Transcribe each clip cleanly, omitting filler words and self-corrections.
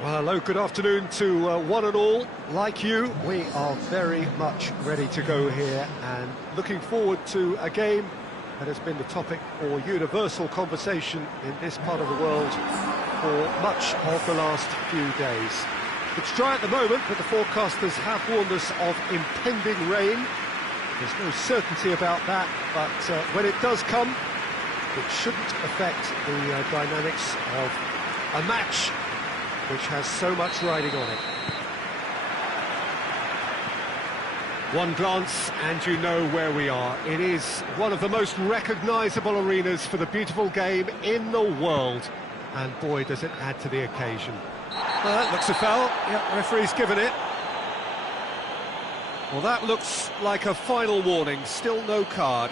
Well, hello, good afternoon to one and all. Like you, we are very much ready to go here and looking forward to a game that has been the topic or universal conversation in this part of the world for much of the last few days. It's dry at the moment, but the forecasters have warned us of impending rain. There's no certainty about that, but when it does come, it shouldn't affect the dynamics of a match which has so much riding on it. One glance and you know where we are. It is one of the most recognisable arenas for the beautiful game in the world. And boy, does it add to the occasion. Well, that looks a foul. Yep, referee's given it. Well, that looks like a final warning. Still no card.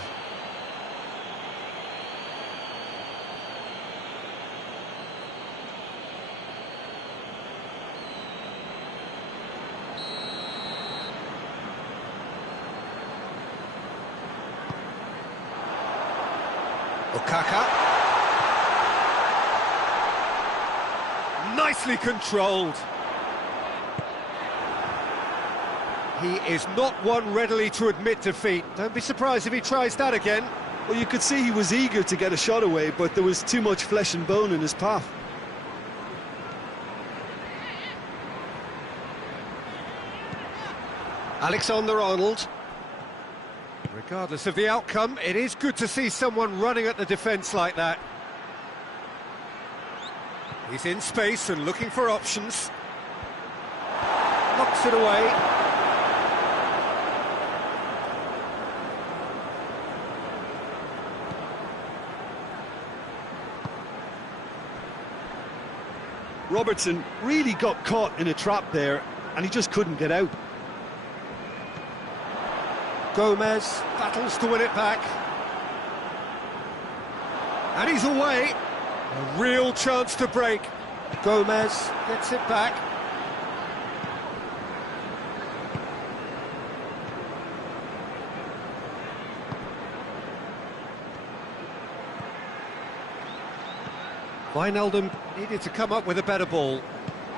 Okaka. Nicely controlled. He is not one readily to admit defeat. Don't be surprised if he tries that again. Well, you could see he was eager to get a shot away, but there was too much flesh and bone in his path. Alexander-Arnold. Regardless of the outcome, it is good to see someone running at the defence like that. He's in space and looking for options. Knocks it away. Robertson really got caught in a trap there, and he just couldn't get out. Gomez battles to win it back. And he's away. A real chance to break. Gomez gets it back. Wijnaldum needed to come up with a better ball.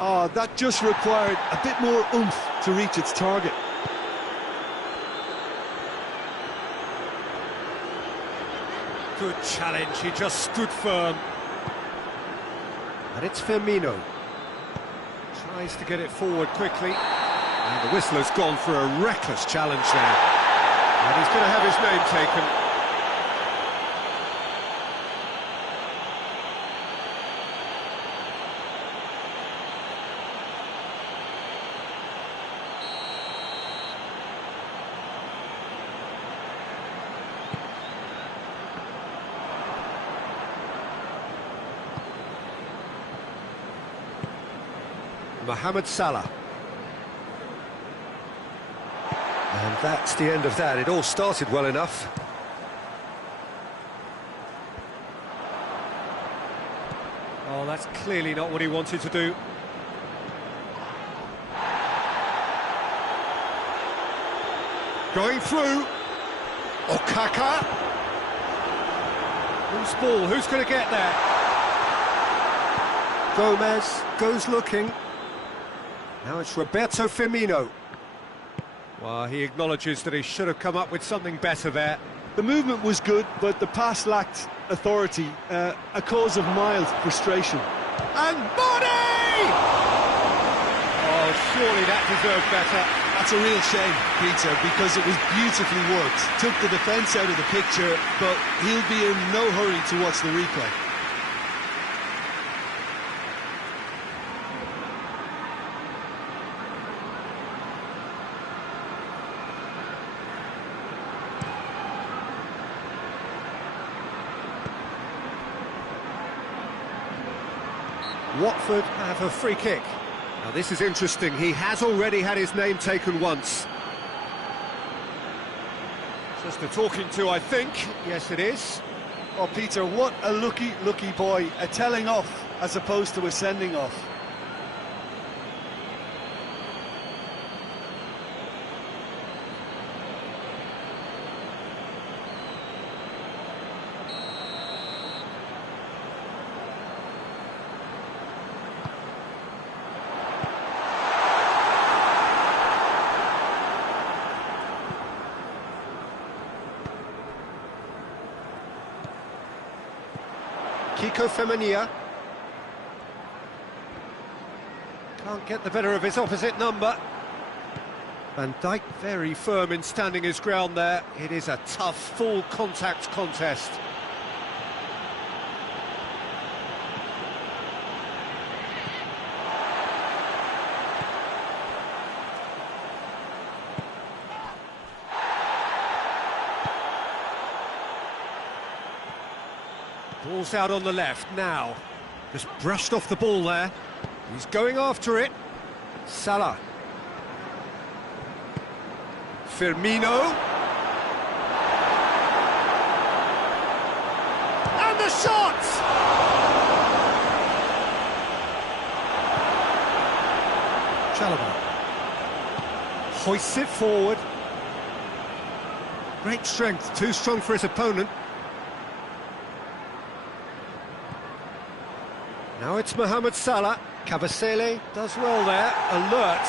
Oh, that just required a bit more oomph to reach its target. Good challenge, he just stood firm. And it's Firmino. Tries to get it forward quickly. And the whistler's gone for a reckless challenge there. And he's going to have his name taken. Mohamed Salah. And that's the end of that. It all started well enough. Oh, that's clearly not what he wanted to do. Going through. Okaka. Whose ball? Who's going to get there? Gomez goes looking. Now it's Roberto Firmino. Well, he acknowledges that he should have come up with something better there. The movement was good, but the pass lacked authority, a cause of mild frustration. And body! Oh, surely that deserved better. That's a real shame, Peter, because it was beautifully worked. Took the defence out of the picture, but he'll be in no hurry to watch the replay. Watford have a free kick. Now this is interesting, he has already had his name taken once. Just a talking to, I think. Yes, it is. Oh, Peter, what a lucky boy. A telling off as opposed to a sending off. Chico Femenia. Can't get the better of his opposite number. Van Dijk very firm in standing his ground there. It is a tough, full contact contest. Ball's out on the left now. Just brushed off the ball there. He's going after it. Salah. Firmino. And the shot! Chalobah. Hoists it forward. Great strength, too strong for his opponent. Now it's Mohamed Salah. Kabasele does well there, alert.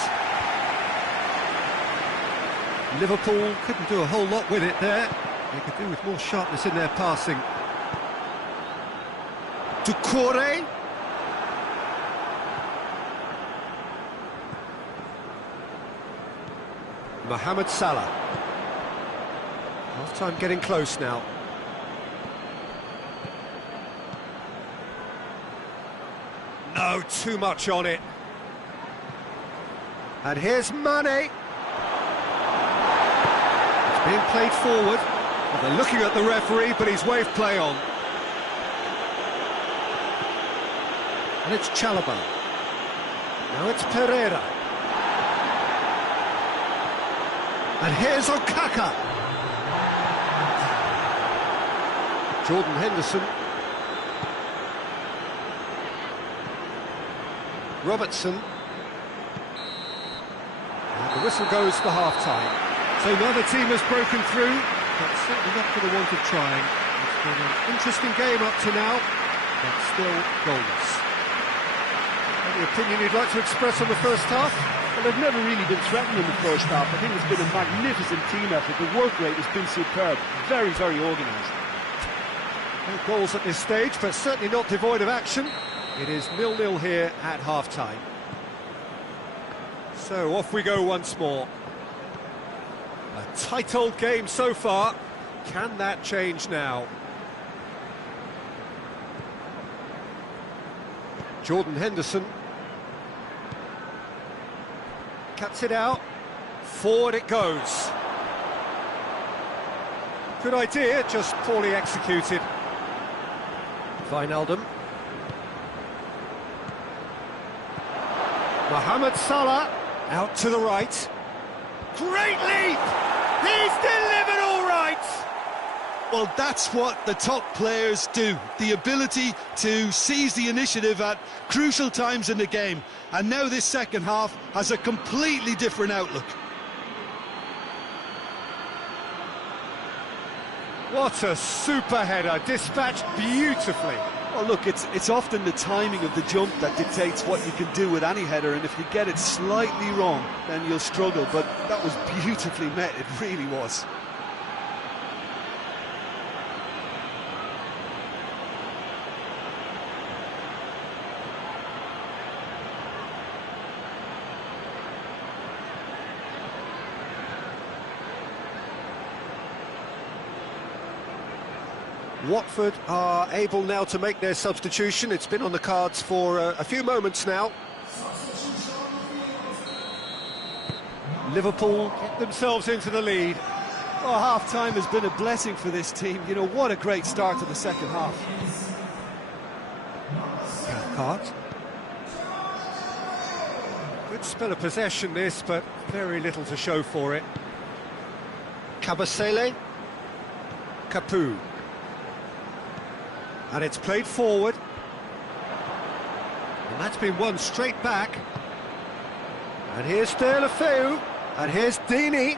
Liverpool couldn't do a whole lot with it there. They could do with more sharpness in their passing. Doucouré. Mohamed Salah. Half-time getting close now. No, too much on it. And here's Mane. It's being played forward. Well, they're looking at the referee, but he's waved play on. And it's Chalobah. Now it's Pereira. And here's Okaka. Jordan Henderson. Robertson. And the whistle goes for half-time. So neither team has broken through, but certainly not for the want of trying. It's been an interesting game up to now, but still goalless. Any opinion you'd like to express on the first half? Well, they've never really been threatened in the first half. I think it's been a magnificent team effort. The work rate has been superb. Very, very organised. No goals at this stage, but certainly not devoid of action. It is 0-0 here at half-time. So off we go once more. A tight old game so far. Can that change now? Jordan Henderson. Cuts it out. Forward it goes. Good idea, just poorly executed. Wijnaldum. Mohamed Salah, out to the right. Great leap! He's delivered all right! Well, that's what the top players do. The ability to seize the initiative at crucial times in the game. And now this second half has a completely different outlook. What a super header, dispatched beautifully. Well, look, it's often the timing of the jump that dictates what you can do with any header, and if you get it slightly wrong, then you'll struggle. But that was beautifully met, it really was. Watford are able now to make their substitution. It's been on the cards for a few moments now. Liverpool get themselves into the lead. Well, half-time has been a blessing for this team. You know, what a great start to the second half. Cathcart. Good spell of possession this, but very little to show for it. Kabasele. Capu. And it's played forward. And that's been won straight back. And here's De La Feu. And here's Dini.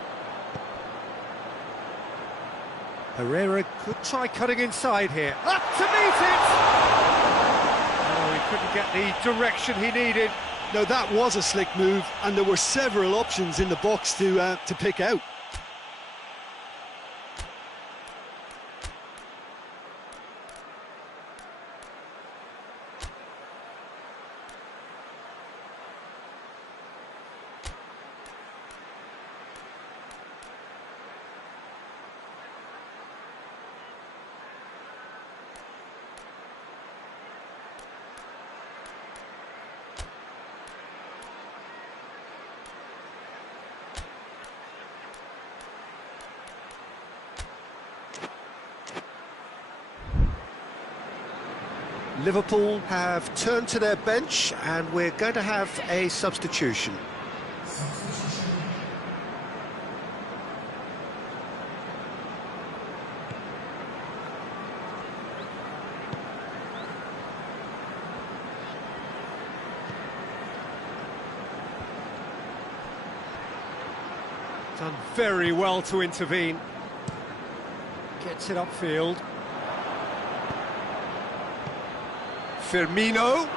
Herrera could try cutting inside here. Up to meet it! Oh, he couldn't get the direction he needed. Now that was a slick move, and there were several options in the box to pick out. Liverpool have turned to their bench and we're going to have a substitution. Done very well to intervene. Gets it upfield. Firmino.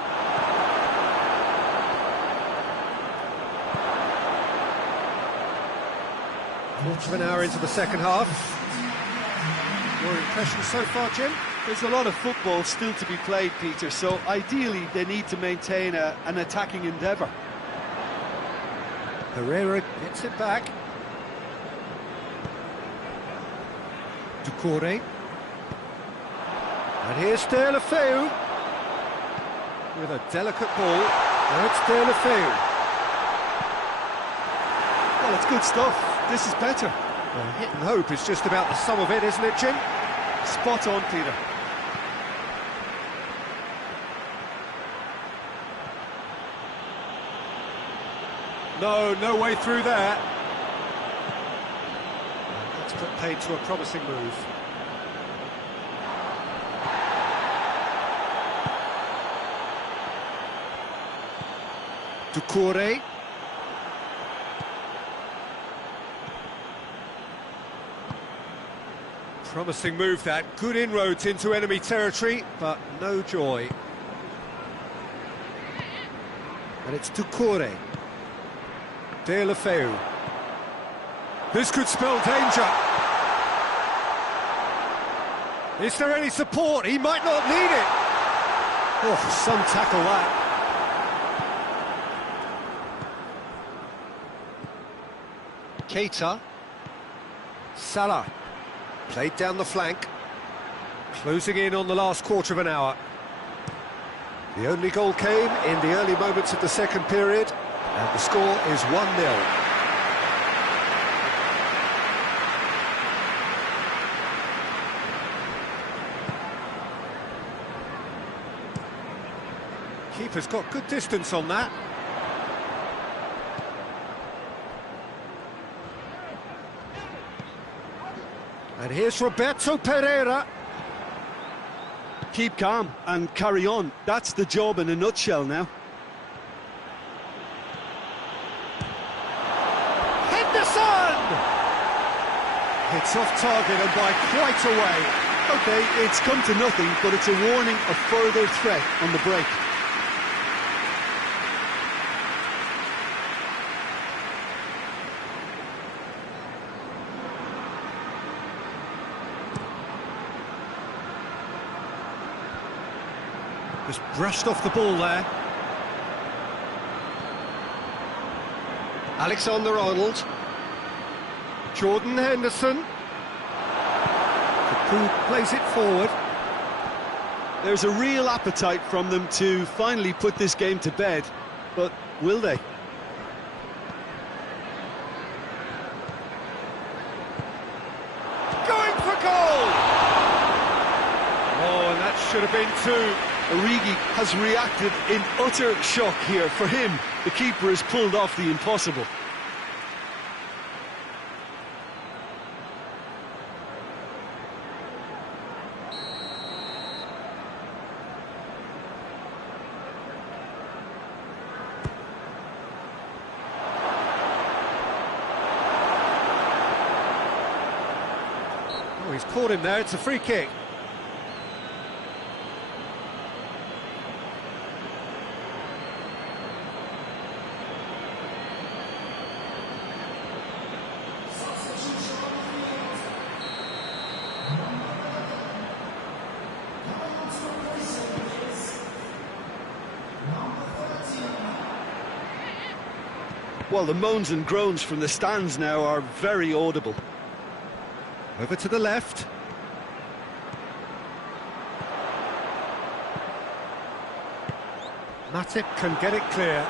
Quarter of an hour into the second half. Your impressions so far, Jim? There's a lot of football still to be played, Peter, so ideally they need to maintain an attacking endeavour. Herrera gets it back. Doucouré. And here's De La Feu with a delicate ball. Now it's De La Feu. Well, it's good stuff. This is better. Well, hit and hope is just about the sum of it, isn't it, Jim? Spot on, Peter. No way through there. That's put paid to a promising move. Doucouré. Promising move that. Good inroads into enemy territory, but no joy. And it's Doucouré. De La Feu. This could spell danger. Is there any support? He might not need it. Oh, some tackle that. Keita. Salah. Played down the flank. Closing in on the last quarter of an hour. The only goal came in the early moments of the second period, and the score is 1-0. Keeper's got good distance on that. And here's Roberto Pereira. Keep calm and carry on. That's the job in a nutshell now. Henderson! It's off target and by quite a way. OK, it's come to nothing, but it's a warning of further threat on the break. Just brushed off the ball there. Alexander-Arnold. Jordan Henderson. Capoue plays it forward. There's a real appetite from them to finally put this game to bed, but will they? Going for goal! Oh, and that should have been two. Origi has reacted in utter shock here. For him, the keeper has pulled off the impossible. Oh, he's caught him there. It's a free kick. Well, the moans and groans from the stands now are very audible. Over to the left. Matip can get it clear.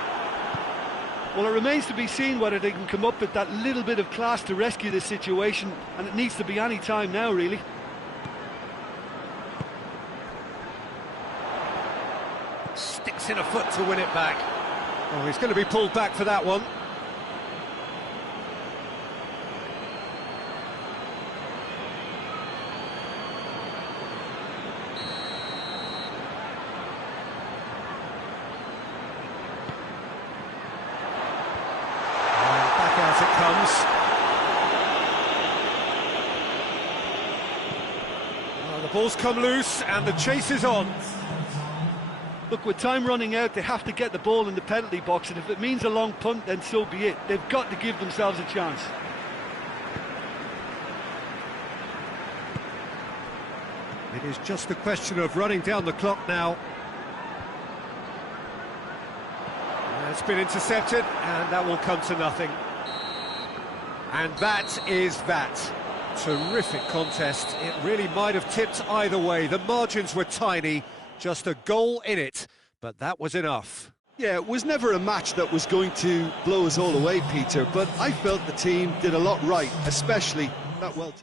Well, it remains to be seen whether they can come up with that little bit of class to rescue this situation, and it needs to be any time now, really. gets in a foot to win it back. Oh, he's going to be pulled back for that one. And back out it comes. Oh, the ball's come loose and the chase is on. Look, with time running out, they have to get the ball in the penalty box, and if it means a long punt, then so be it. They've got to give themselves a chance. It is just a question of running down the clock now. It's been intercepted, and that will come to nothing. And that is that. Terrific contest. It really might have tipped either way. The margins were tiny. Just a goal in it, but that was enough. Yeah, it was never a match that was going to blow us all away, Peter, but I felt the team did a lot right, especially that well.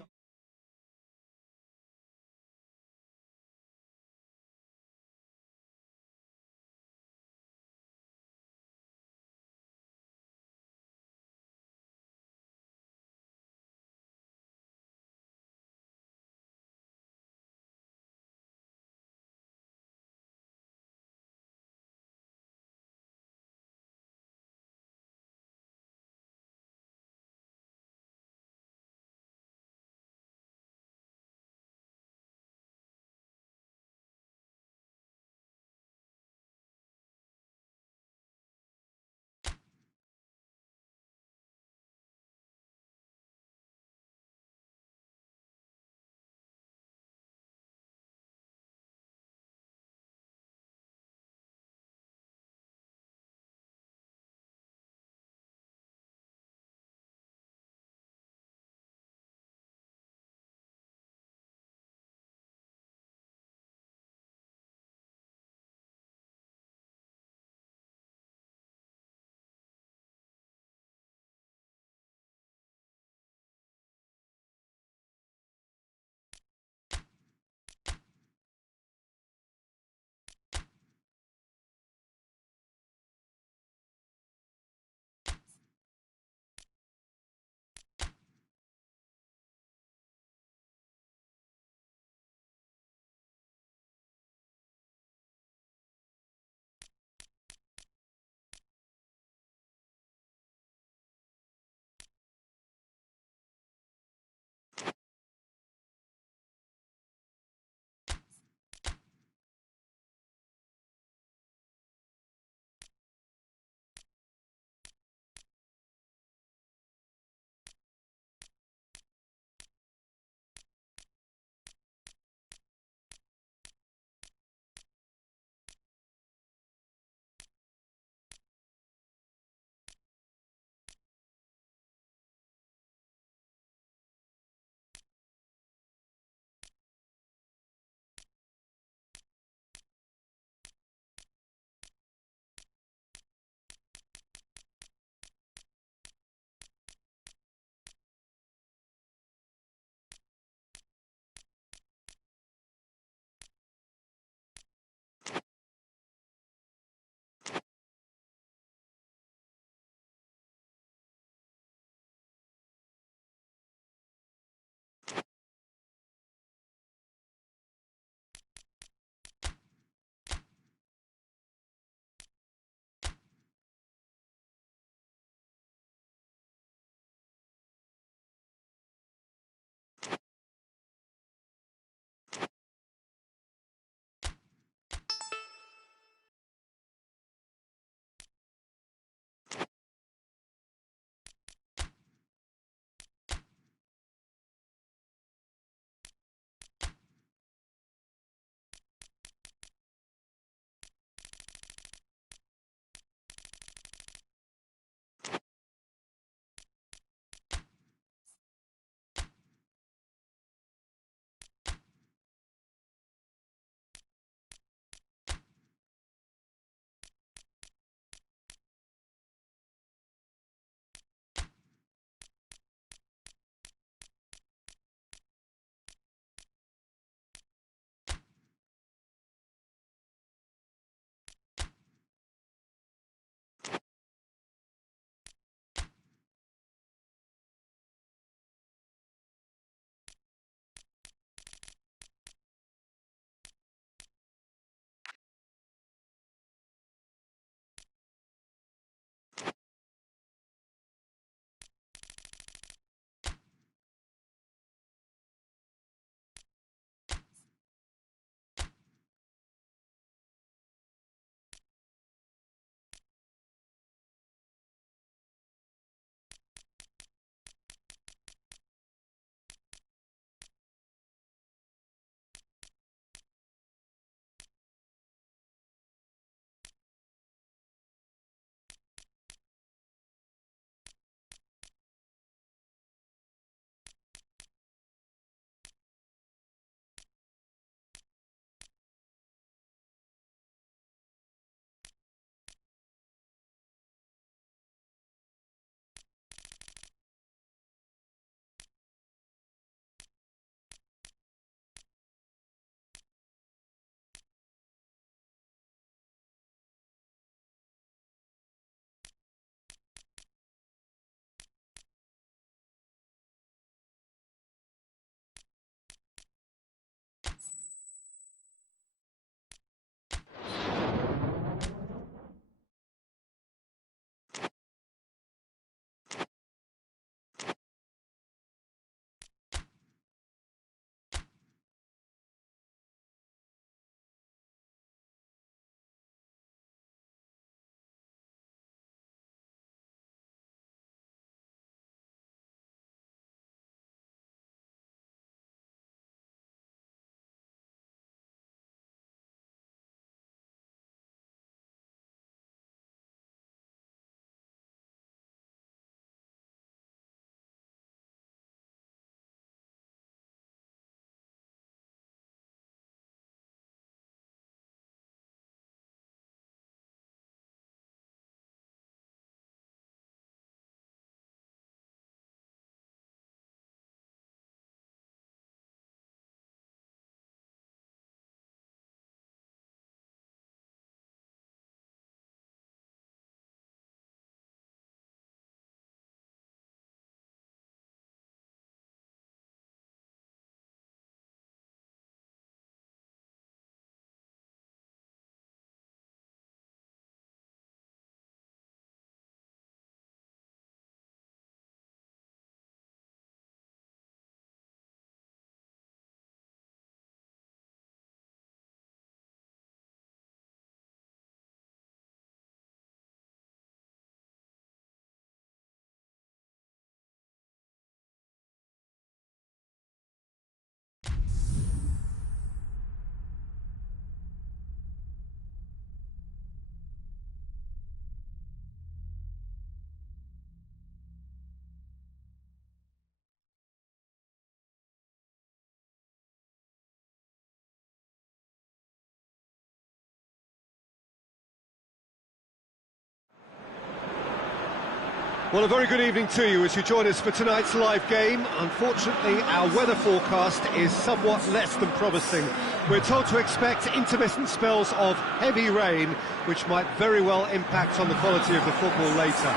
Well, a very good evening to you as you join us for tonight's live game. Unfortunately, our weather forecast is somewhat less than promising. We're told to expect intermittent spells of heavy rain, which might very well impact on the quality of the football later.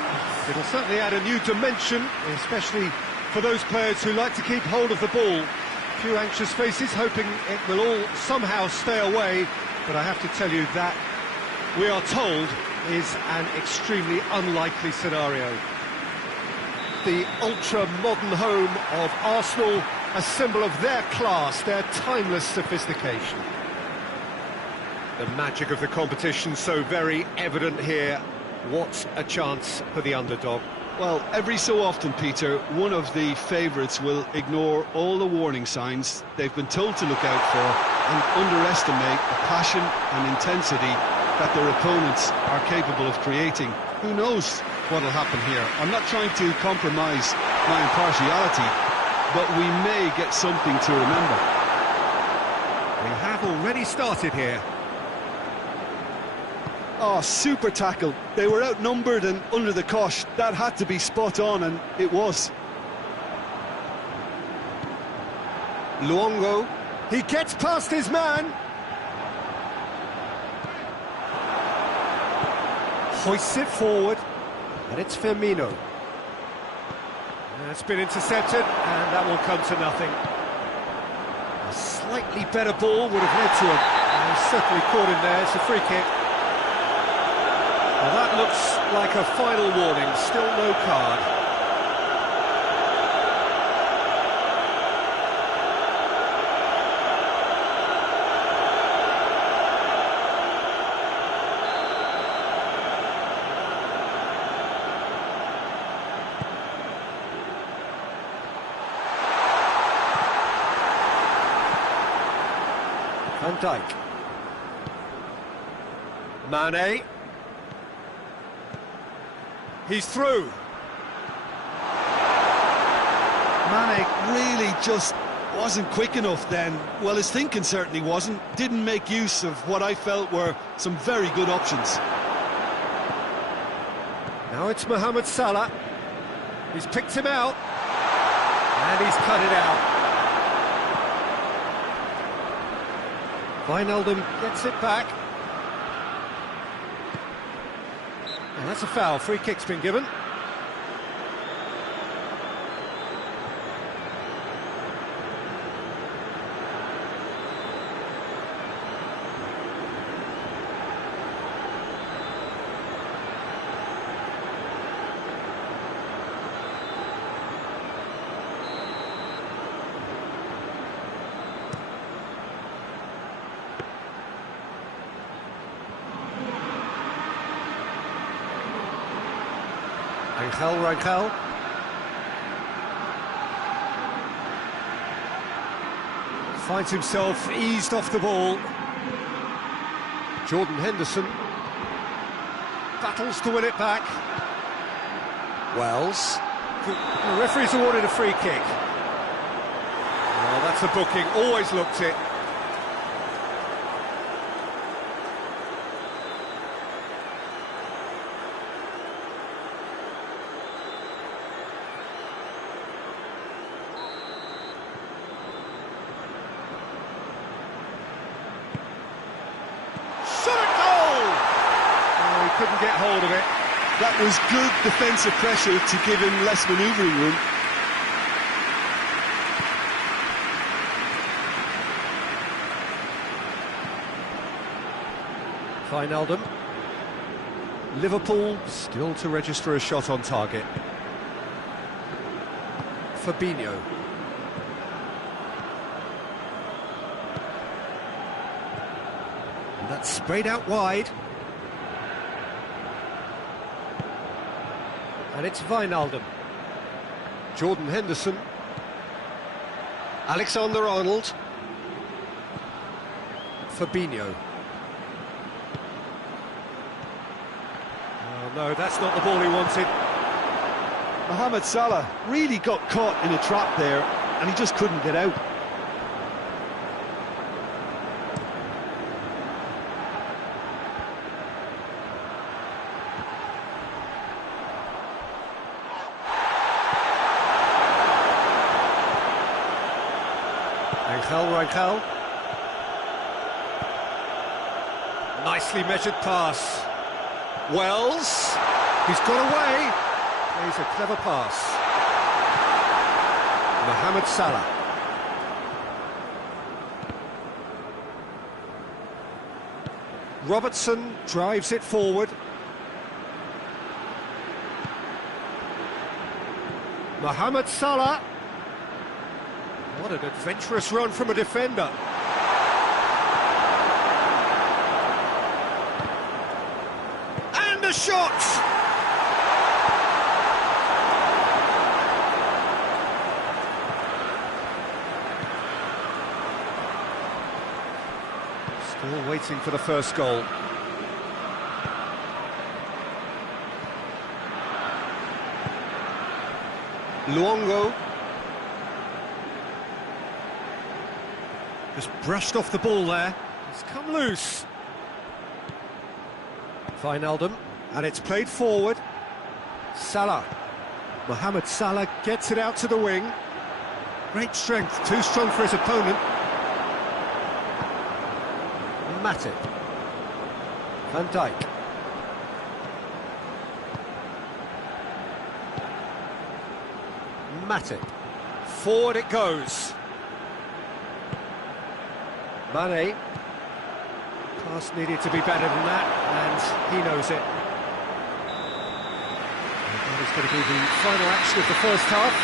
It'll certainly add a new dimension, especially for those players who like to keep hold of the ball. A few anxious faces hoping it will all somehow stay away, but I have to tell you that we are told is an extremely unlikely scenario. The ultra-modern home of Arsenal, a symbol of their class, their timeless sophistication. The magic of the competition so very evident here. What a chance for the underdog. Well, every so often, Peter, one of the favourites will ignore all the warning signs they've been told to look out for and underestimate the passion and intensity that their opponents are capable of creating. Who knows what'll happen here? I'm not trying to compromise my impartiality, but we may get something to remember. We have already started here. Oh, super tackle. They were outnumbered and under the cosh. That had to be spot on, and it was. Luongo, he gets past his man. Hoists it forward, and it's Firmino. It's been intercepted, and that will come to nothing. A slightly better ball would have led to him. And he's certainly caught him there. It's a free kick. Well, that looks like a final warning. Still no card. Van Dijk. Mane. He's through. Mane really just wasn't quick enough then. Well, his thinking certainly wasn't. Didn't make use of what I felt were some very good options. Now it's Mohamed Salah. He's picked him out. And he's cut it out. Wijnaldum gets it back. And that's a foul. Free kick's been given. Rangel. Finds himself eased off the ball. Jordan Henderson battles to win it back. Wells. The referee's awarded a free kick. Well, that's a booking. Always looked it. Couldn't get hold of it. That was good defensive pressure to give him less manoeuvring room. Wijnaldum. Liverpool still to register a shot on target. Fabinho. And that's sprayed out wide. And it's Wijnaldum. Jordan Henderson. Alexander-Arnold. Fabinho. Oh no, that's not the ball he wanted. Mohamed Salah really got caught in a trap there, and he just couldn't get out. Rangel. Nicely measured pass. Wells. He's got away. Plays a clever pass. Mohamed Salah. Robertson drives it forward. Mohamed Salah. What an adventurous run from a defender. And a shot! Still waiting for the first goal. Luongo. Just brushed off the ball there. It's come loose. Wijnaldum, and it's played forward. Salah. Mohamed Salah gets it out to the wing. Great strength, too strong for his opponent. Matip. Van Dijk. Matip. Forward it goes. Mane. Pass needed to be better than that, and he knows it. That is going to be the final action of the first half.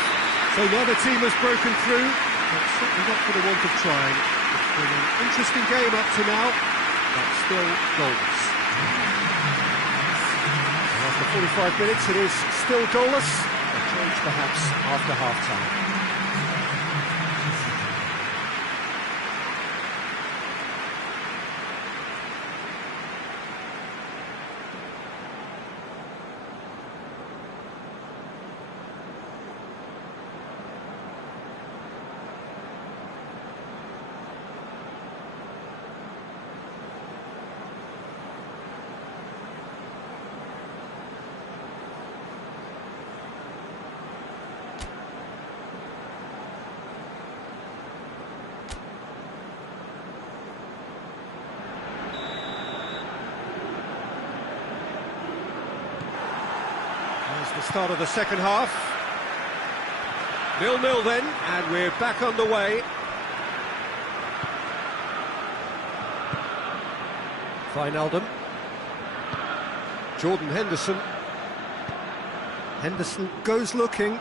So neither team has broken through, but certainly not for the want of trying. It's been an interesting game up to now, but still goalless. After 45 minutes, it is still goalless. A change perhaps after half-time. The start of the second half. 0-0 then, and we're back on the way. Wijnaldum. Jordan Henderson. Henderson goes looking.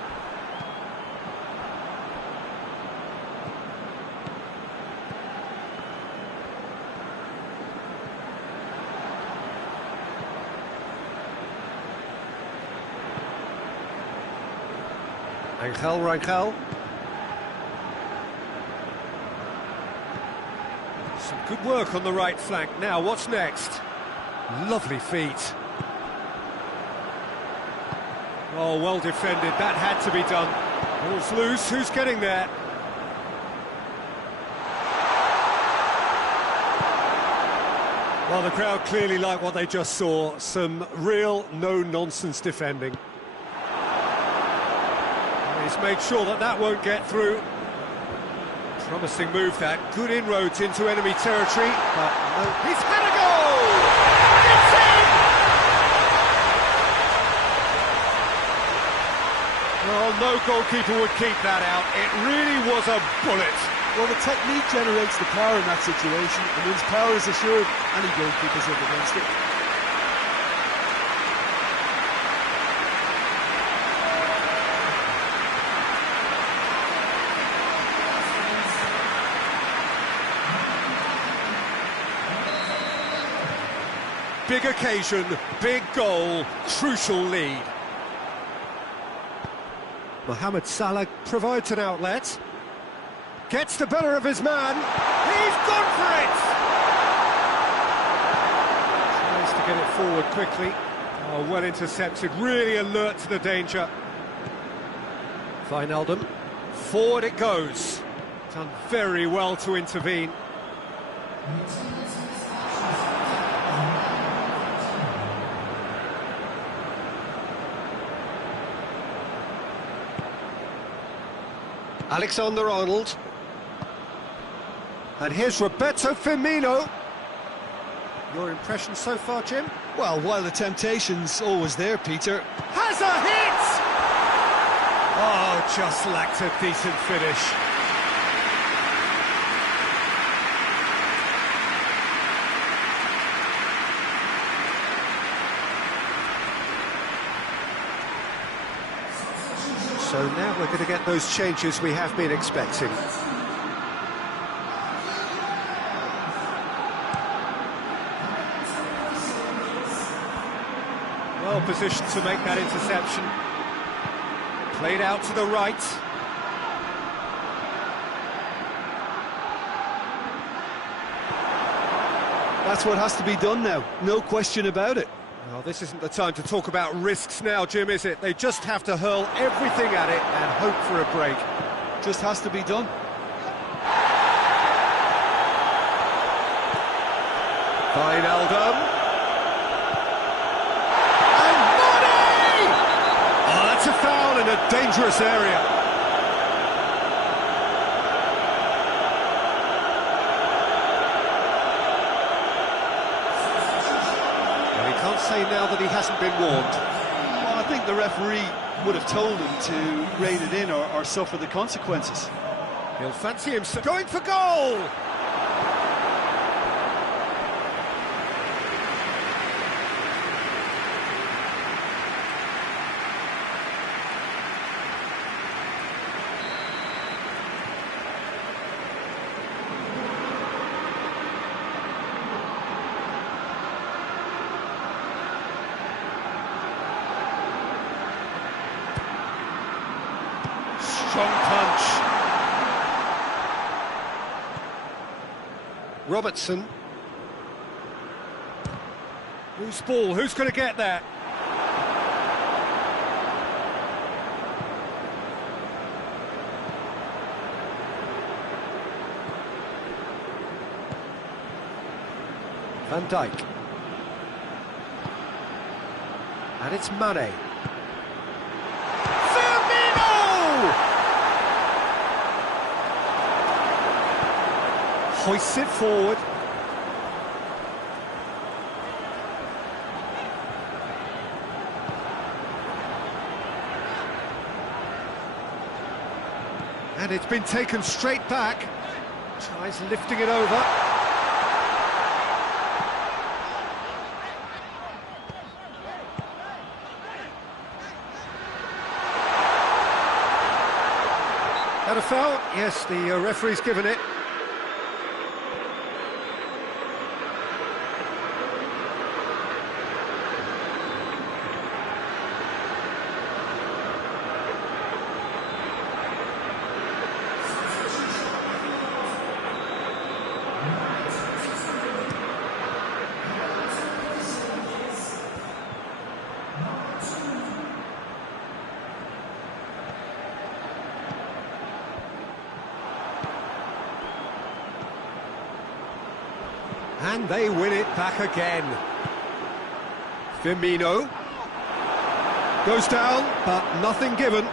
Rangel. Some good work on the right flank. Now, what's next? Lovely feet. Oh, well defended. That had to be done. Ball's loose. Who's getting there? Well, the crowd clearly like what they just saw. Some real no-nonsense defending. He's made sure that that won't get through. Promising move that. Good inroads into enemy territory, but no. He's had a goal! It's in! Well, no goalkeeper would keep that out. It really was a bullet. Well, the technique generates the power in that situation. It means power is assured. Any goalkeeper's up against it. Big occasion, big goal, crucial lead. Mohamed Salah provides an outlet. Gets the better of his man. He's gone for it! Tries to get it forward quickly. Oh, well intercepted, really alert to the danger. Wijnaldum. Forward it goes. Done very well to intervene. Alexander-Arnold. And here's Roberto Firmino. Your impression so far, Jim? Well, while the temptation's always there, Peter... Has a hit! Oh, just lacked a decent finish. So now we're going to get those changes we have been expecting. Well positioned to make that interception. Played out to the right. That's what has to be done now, no question about it. Well, this isn't the time to talk about risks now, Jim, is it? They just have to hurl everything at it and hope for a break. Just has to be done. Wijnaldum. And Money! Oh, that's a foul in a dangerous area. Can't say now that he hasn't been warned. Well, I think the referee would have told him to rein it in or suffer the consequences. He'll fancy himself going for goal! Strong punch. Robertson. Loose ball, who's going to get that? Van Dijk. And it's Mane. Hoists it forward. And it's been taken straight back. Tries lifting it over. Had a foul? Yes, the referee's given it. And they win it back again. Firmino. Goes down, but nothing given.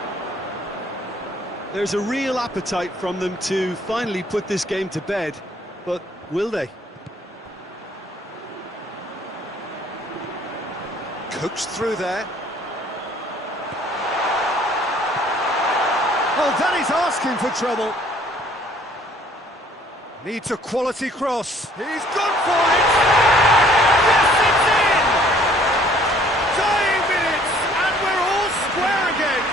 There's a real appetite from them to finally put this game to bed, but will they? Coaxed through there. Oh, that is asking for trouble. Needs a quality cross. He's gone for it! Yes, it's in! Dying minutes, and we're all square again.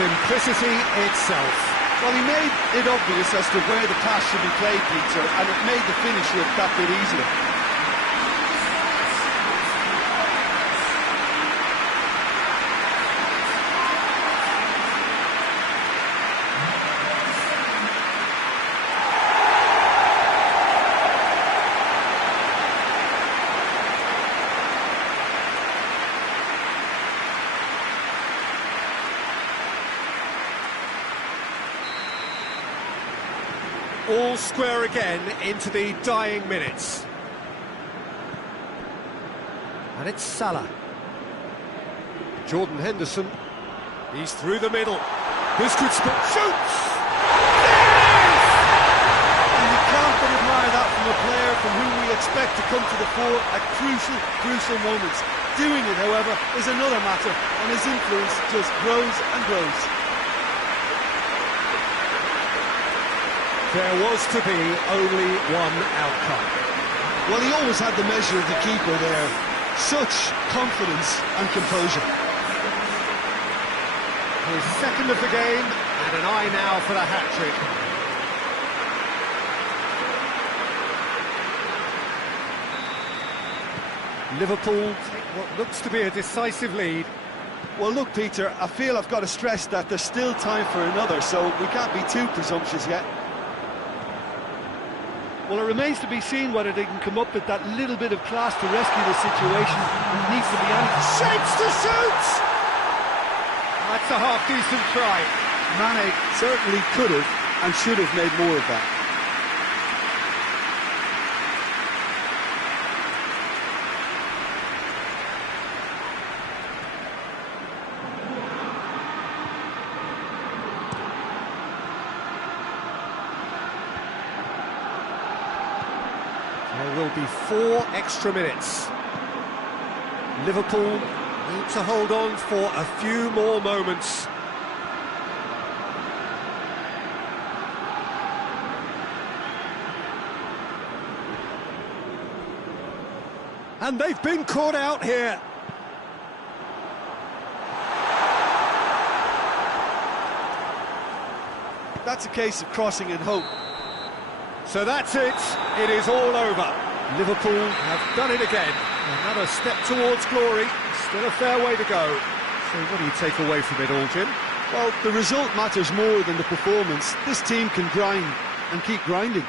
Simplicity itself. Well, he made it obvious as to where the pass should be played, Peter, and it made the finish look that bit easier. All square again into the dying minutes. And it's Salah. Jordan Henderson. He's through the middle. This could spot. Shoots! And you can't but admire that from a player from whom we expect to come to the fore at crucial moments. Doing it, however, is another matter, and his influence just grows and grows. There was to be only one outcome. Well, he always had the measure of the keeper there. Such confidence and composure. His second of the game, and an eye now for the hat-trick. Liverpool take what looks to be a decisive lead. Well, look, Peter, I feel I've got to stress that there's still time for another, so we can't be too presumptuous yet. Well, it remains to be seen whether they can come up with that little bit of class to rescue the situation. It needs to be anything. Shapes to shoot! That's a half-decent try. Mane certainly could have and should have made more of that. There will be 4 extra minutes. Liverpool need to hold on for a few more moments. And they've been caught out here. That's a case of crossing in hope. So that's it. It is all over. Liverpool have done it again. Another step towards glory. Still a fair way to go. So what do you take away from it all, Jim? Well, the result matters more than the performance. This team can grind and keep grinding.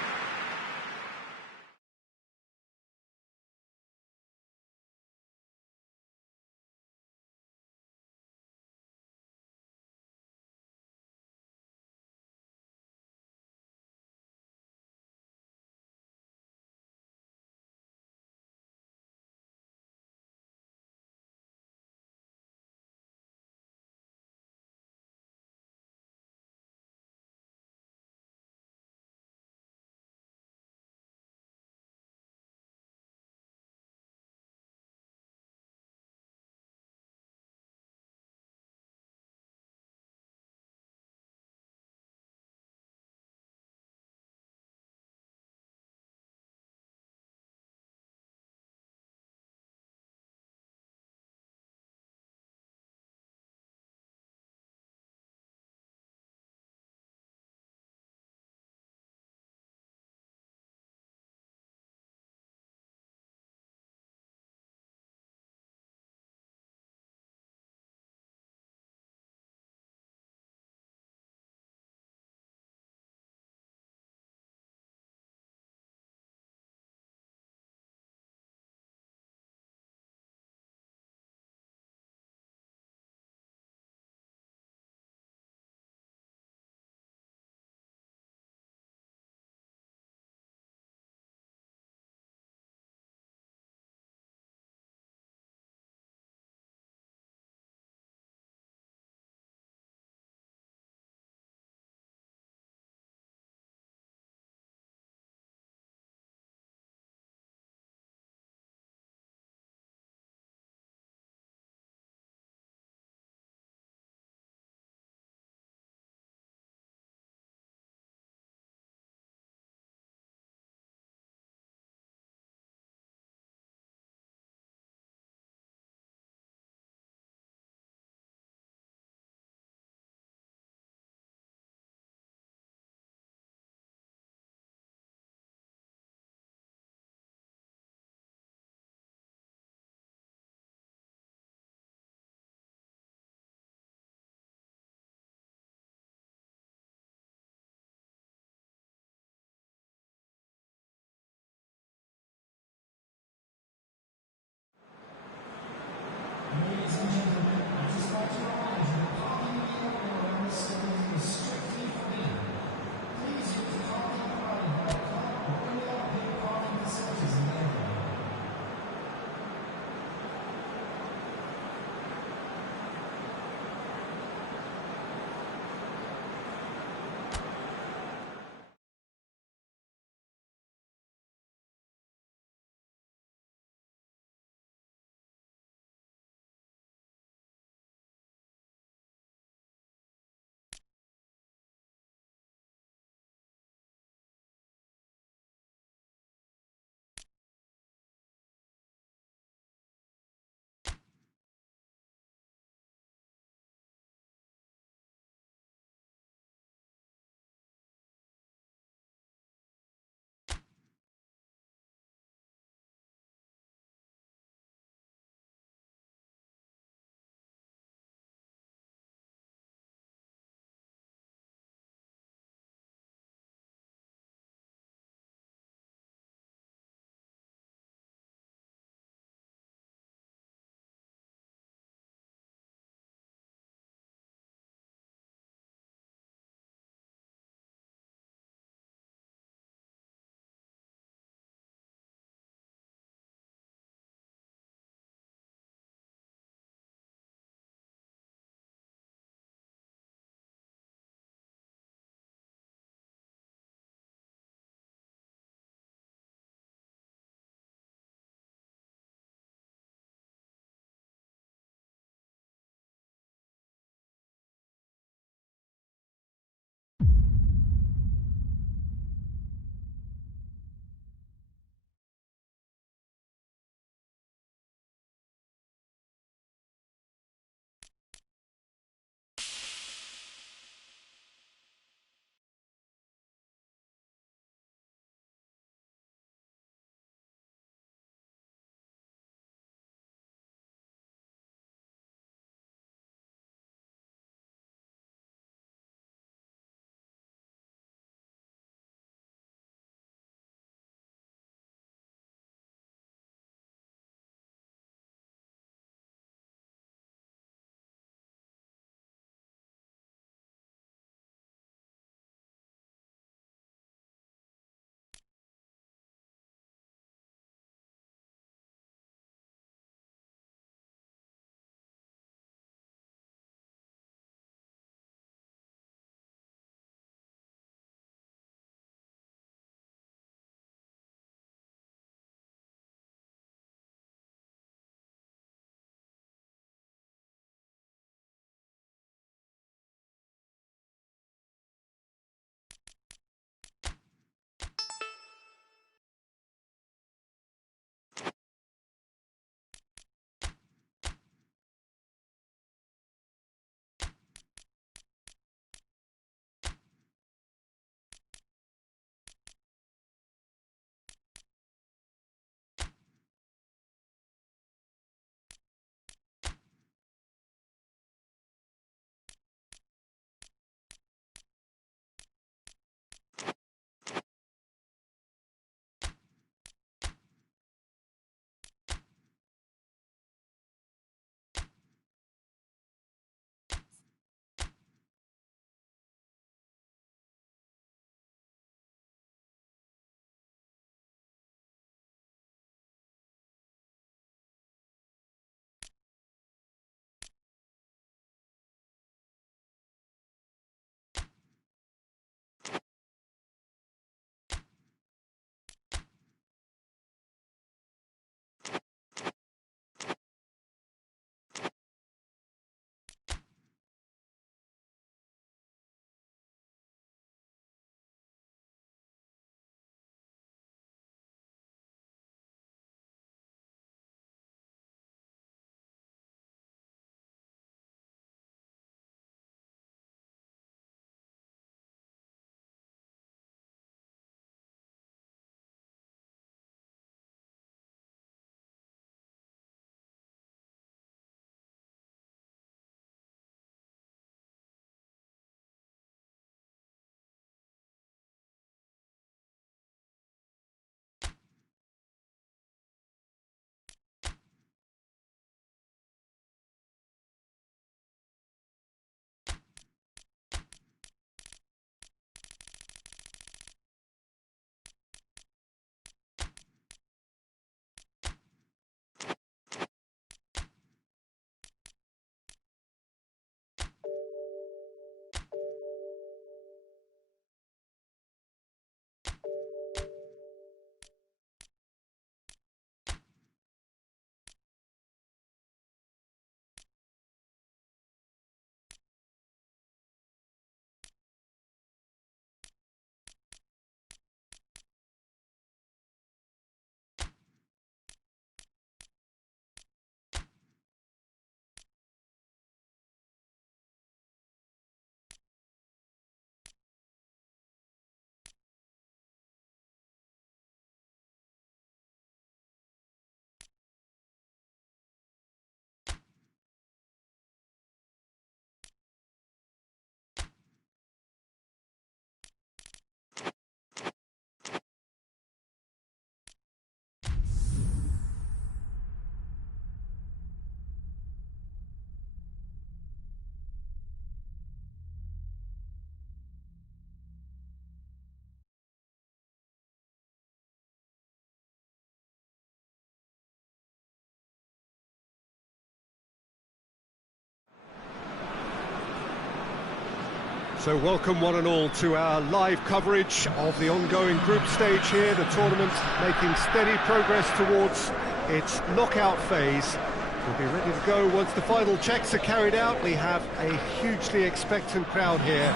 So welcome one and all to our live coverage of the ongoing group stage here, the tournament making steady progress towards its knockout phase. We'll be ready to go once the final checks are carried out. We have a hugely expectant crowd here.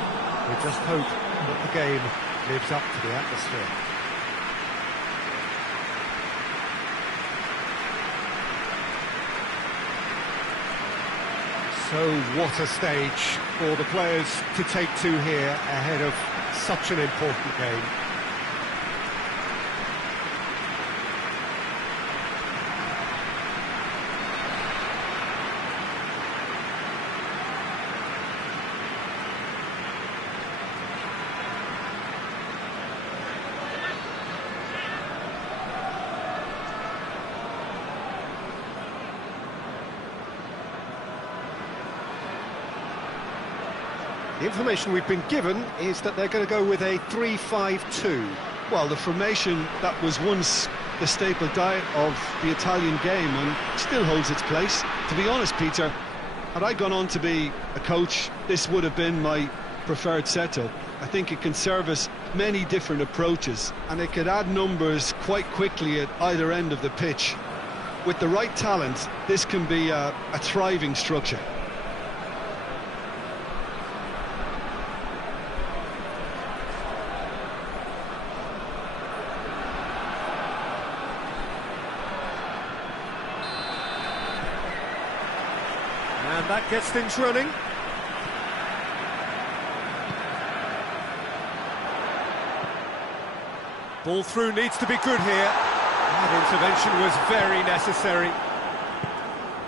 We just hope that the game lives up to the atmosphere. So what a stage for the players to take to here ahead of such an important game. The information we've been given is that they're going to go with a 3-5-2. Well, the formation that was once the staple diet of the Italian game and still holds its place. To be honest, Peter, had I gone on to be a coach, this would have been my preferred setup. I think it can service many different approaches and it could add numbers quite quickly at either end of the pitch. With the right talent, this can be a thriving structure. And that gets things running. Ball through needs to be good here. That intervention was very necessary.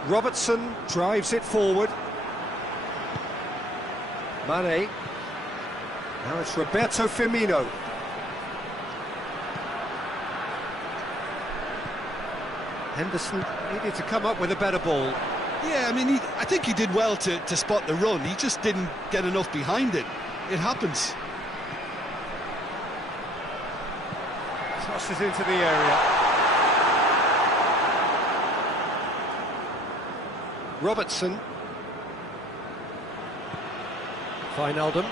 Robertson drives it forward. Mane. Now it's Roberto Firmino. Henderson needed to come up with a better ball. Yeah, I mean, I think he did well to spot the run. He just didn't get enough behind it. It happens. Tosses into the area. Robertson. Wijnaldum.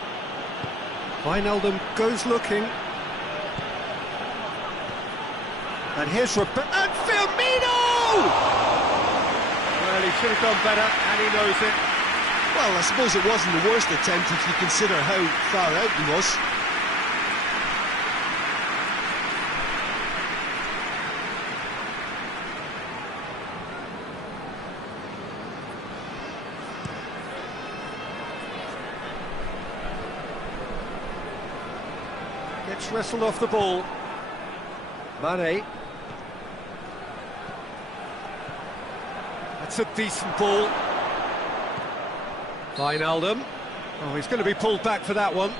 Wijnaldum goes looking. And here's and Firmino! Well, he should have done better, and he knows it. Well, I suppose it wasn't the worst attempt if you consider how far out he was. Gets wrestled off the ball. Mane. That's a decent ball. Wijnaldum. Oh, he's going to be pulled back for that one.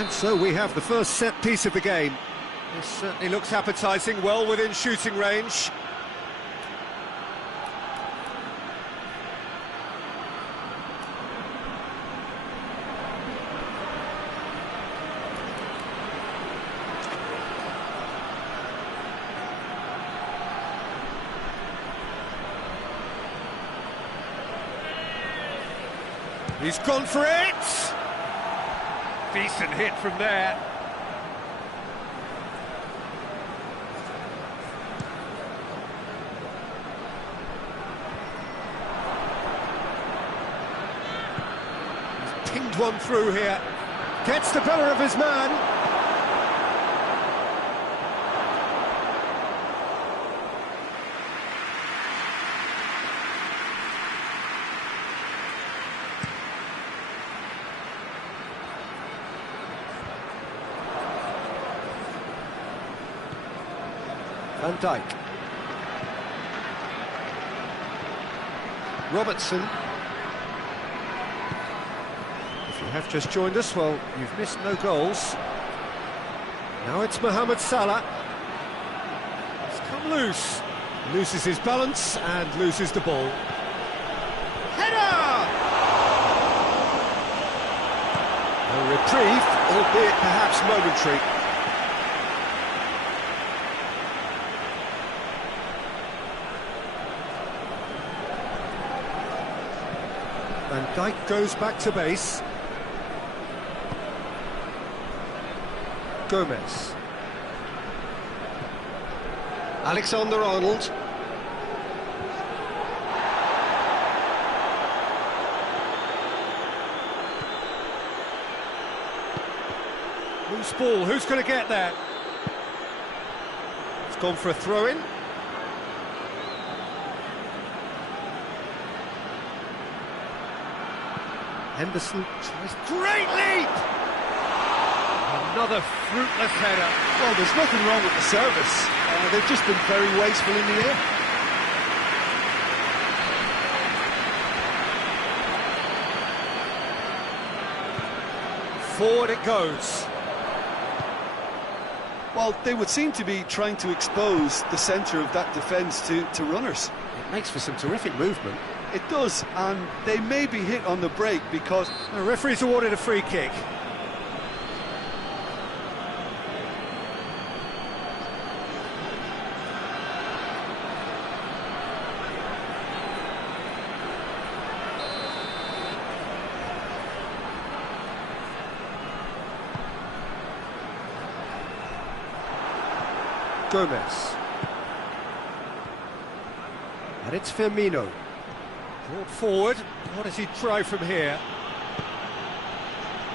And so we have the first set piece of the game. This certainly looks appetising, well within shooting range. He's gone for it! Decent hit from there. He's pinged one through here. Gets the better of his man. Van Dijk. Robertson. If you have just joined us, well, you've missed no goals. Now it's Mohamed Salah. He's come loose. Loses his balance and loses the ball. Header! A reprieve, albeit perhaps momentary. And Dijk goes back to base. Gomez. Alexander-Arnold. Loose ball, who's going to get there? It's gone for a throw-in. Henderson tries, great leap! Another fruitless header. Well, there's nothing wrong with the service. They've just been very wasteful in the air. Forward it goes. Well, they would seem to be trying to expose the centre of that defence to runners. It makes for some terrific movement. It does, and they may be hit on the break because... The referee's awarded a free kick. Gomez. And it's Firmino. Brought forward. What does he try from here?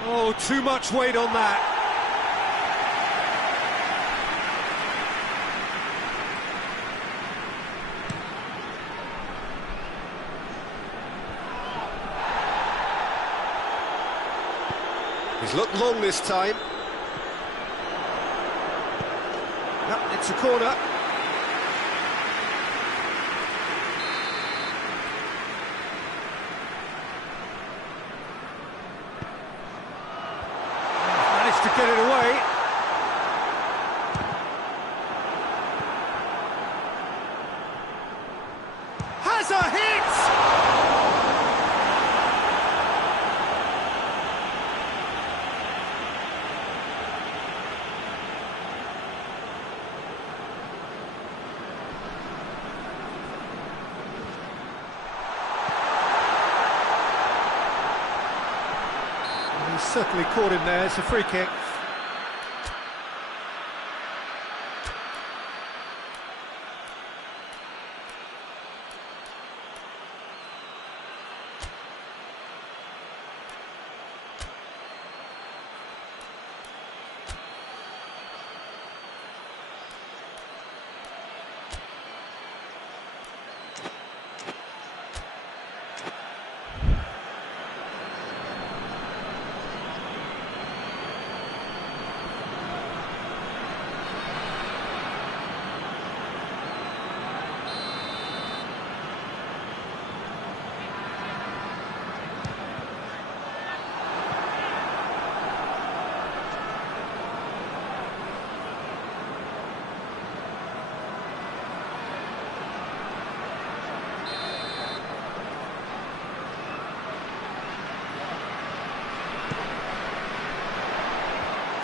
Oh, too much weight on that. He's looked long this time. Yep, it's a corner. Managed to get it away. Has a hit! He's certainly caught him there. It's a free kick.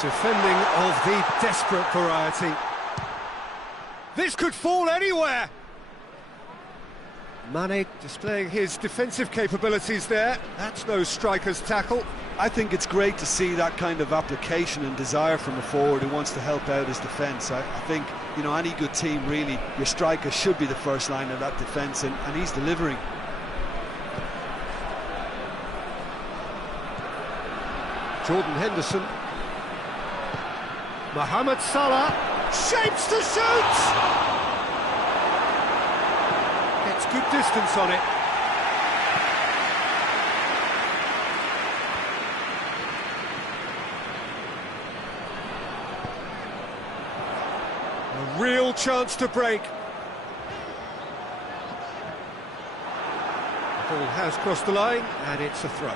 Defending of the desperate variety. This could fall anywhere! Mane displaying his defensive capabilities there. That's no striker's tackle. I think it's great to see that kind of application and desire from a forward who wants to help out his defence. I think, you know, any good team, really, your striker should be the first line of that defence, and he's delivering. Jordan Henderson. Mohamed Salah shapes to shoot! Gets good distance on it. A real chance to break. The ball has crossed the line, and it's a throw.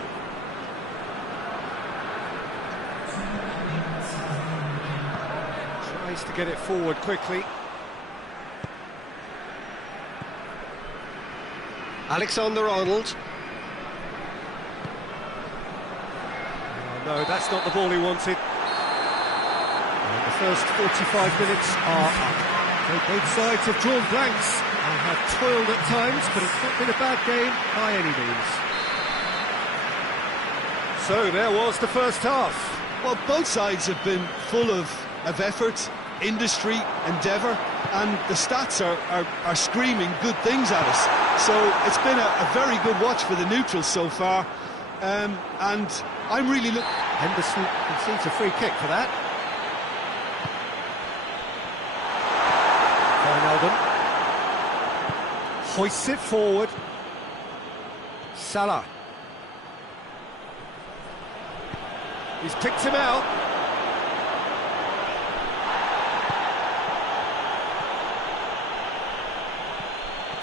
Tries to get it forward quickly. Alexander-Arnold. Oh, no, that's not the ball he wanted. And the first 45 minutes are up. So both sides have drawn blanks and have toiled at times, but it's not been a bad game by any means. So there was the first half. Well, both sides have been full of effort, industry, endeavour, and the stats are screaming good things at us. So it's been a very good watch for the neutrals so far, and I'm really Henderson concedes a free kick for that. Wijnaldum hoists it forward. Salah. He's picked him out.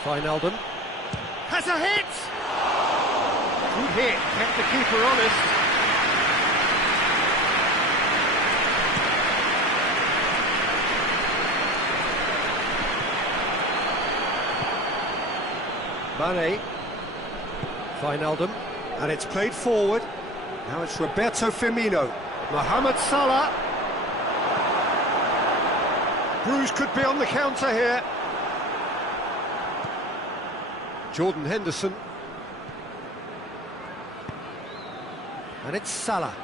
Wijnaldum has a hit. Good hit, kept the keeper honest. Mane, Wijnaldum, and it's played forward. Now it's Roberto Firmino, Mohamed Salah. Bruges could be on the counter here. Jordan Henderson. And it's Salah.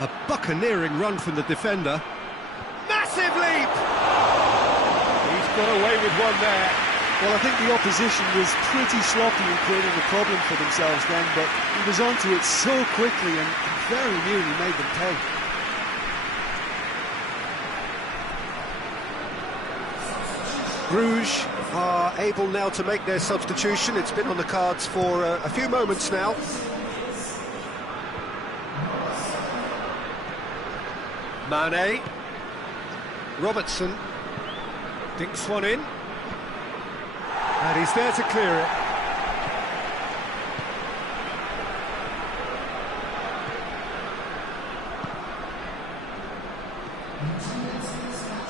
A buccaneering run from the defender. Massive leap! He's got away with one there. Well, I think the opposition was pretty sloppy in creating a problem for themselves then, but he was onto it so quickly and very nearly made them pay. Bruges are able now to make their substitution. It's been on the cards for a few moments now. Mane, Robertson, dinks one in. And he's there to clear it.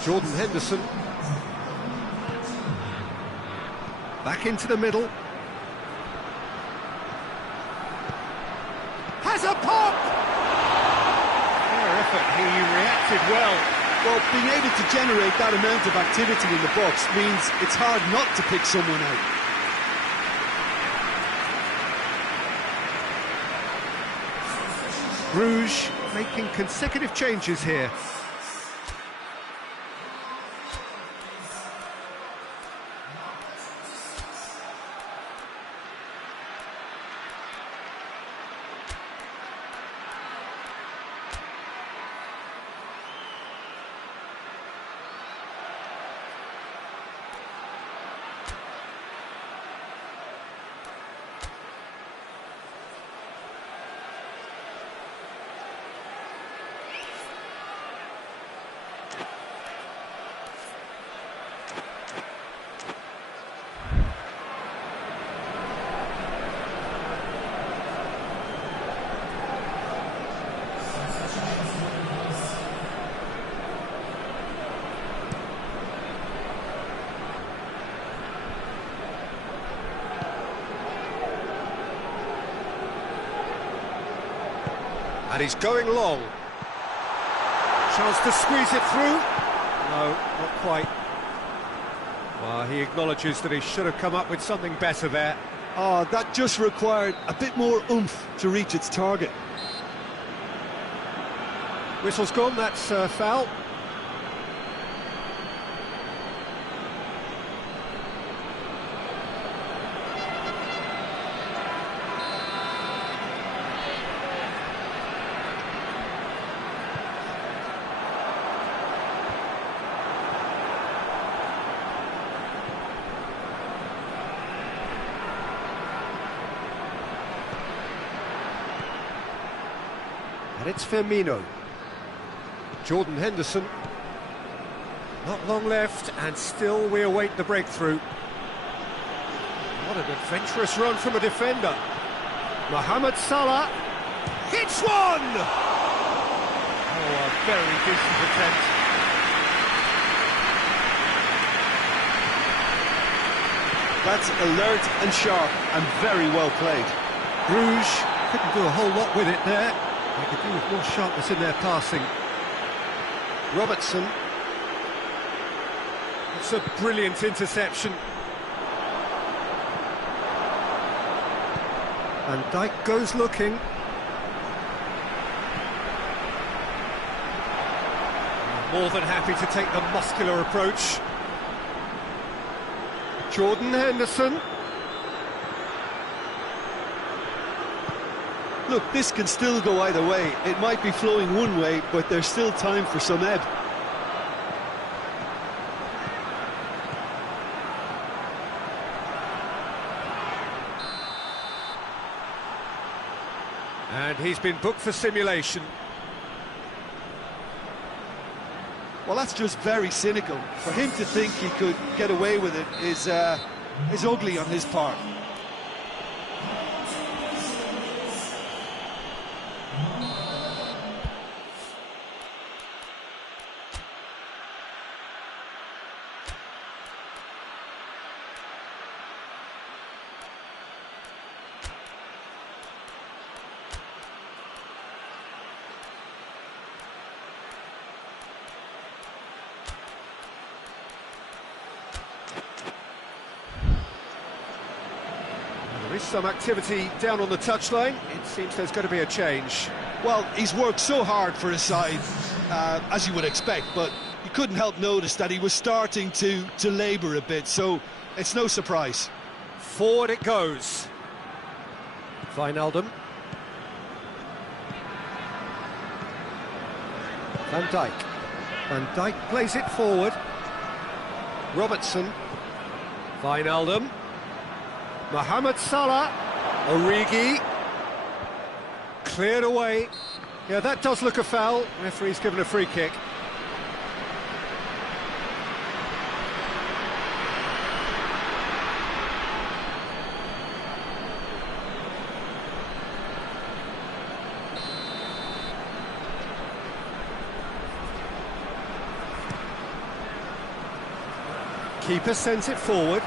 Jordan Henderson. Back into the middle. Has a pop! Fair effort, he reacted well. Well, being able to generate that amount of activity in the box means it's hard not to pick someone out. Bruges making consecutive changes here. And he's going long. Chance to squeeze it through. No, not quite. Well, he acknowledges that he should have come up with something better there. Oh, that just required a bit more oomph to reach its target. Whistle's gone, that's foul. And it's Firmino. Jordan Henderson. Not long left, and still we await the breakthrough. What an adventurous run from a defender. Mohamed Salah hits one! Oh, a very decent attempt. That's alert and sharp and very well played. Bruges couldn't do a whole lot with it there. They could do with more sharpness in their passing. Robertson. It's a brilliant interception. And Dijk goes looking. More than happy to take the muscular approach. Jordan Henderson. Look, this can still go either way. It might be flowing one way, but there's still time for some ebb. And he's been booked for simulation. Well, that's just very cynical. For him to think he could get away with it is ugly on his part. There is some activity down on the touchline. It seems there's going to be a change. Well, he's worked so hard for his side, as you would expect, but you couldn't help notice that he was starting to labour a bit, so it's no surprise. Forward it goes. Wijnaldum. Van Dijk. Van Dijk plays it forward. Robertson. Wijnaldum. Mohamed Salah. Origi. Cleared away. Yeah, that does look a foul. Referee's given a free kick. Keeper sends it forward.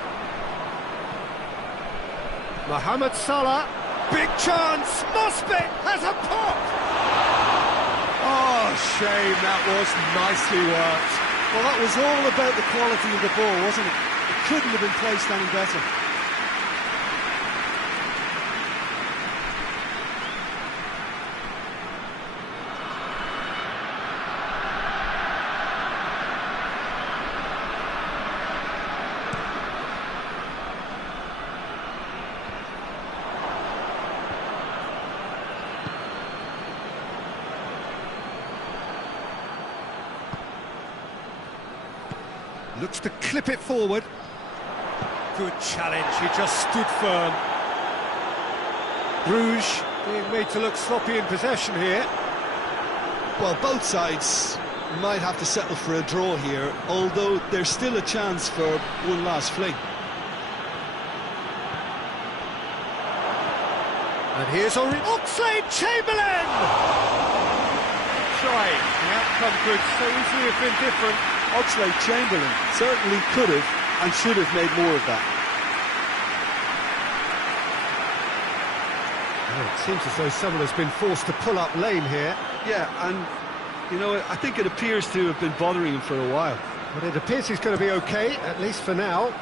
Mohamed Salah, big chance, Mosbit has a pop! Oh, shame, that was nicely worked. Well, that was all about the quality of the ball, wasn't it? It couldn't have been placed any better. Looks to clip it forward. Good challenge, he just stood firm. Bruges being made to look sloppy in possession here. Well, both sides might have to settle for a draw here, although there's still a chance for one last fling. And here's Oxlade-Chamberlain! Trying, the outcome could so easily have been different. Oxlade-Chamberlain certainly could have and should have made more of that. Oh, it seems as though someone has been forced to pull up lane here. Yeah, and, you know, I think it appears to have been bothering him for a while. But it appears he's going to be okay, at least for now.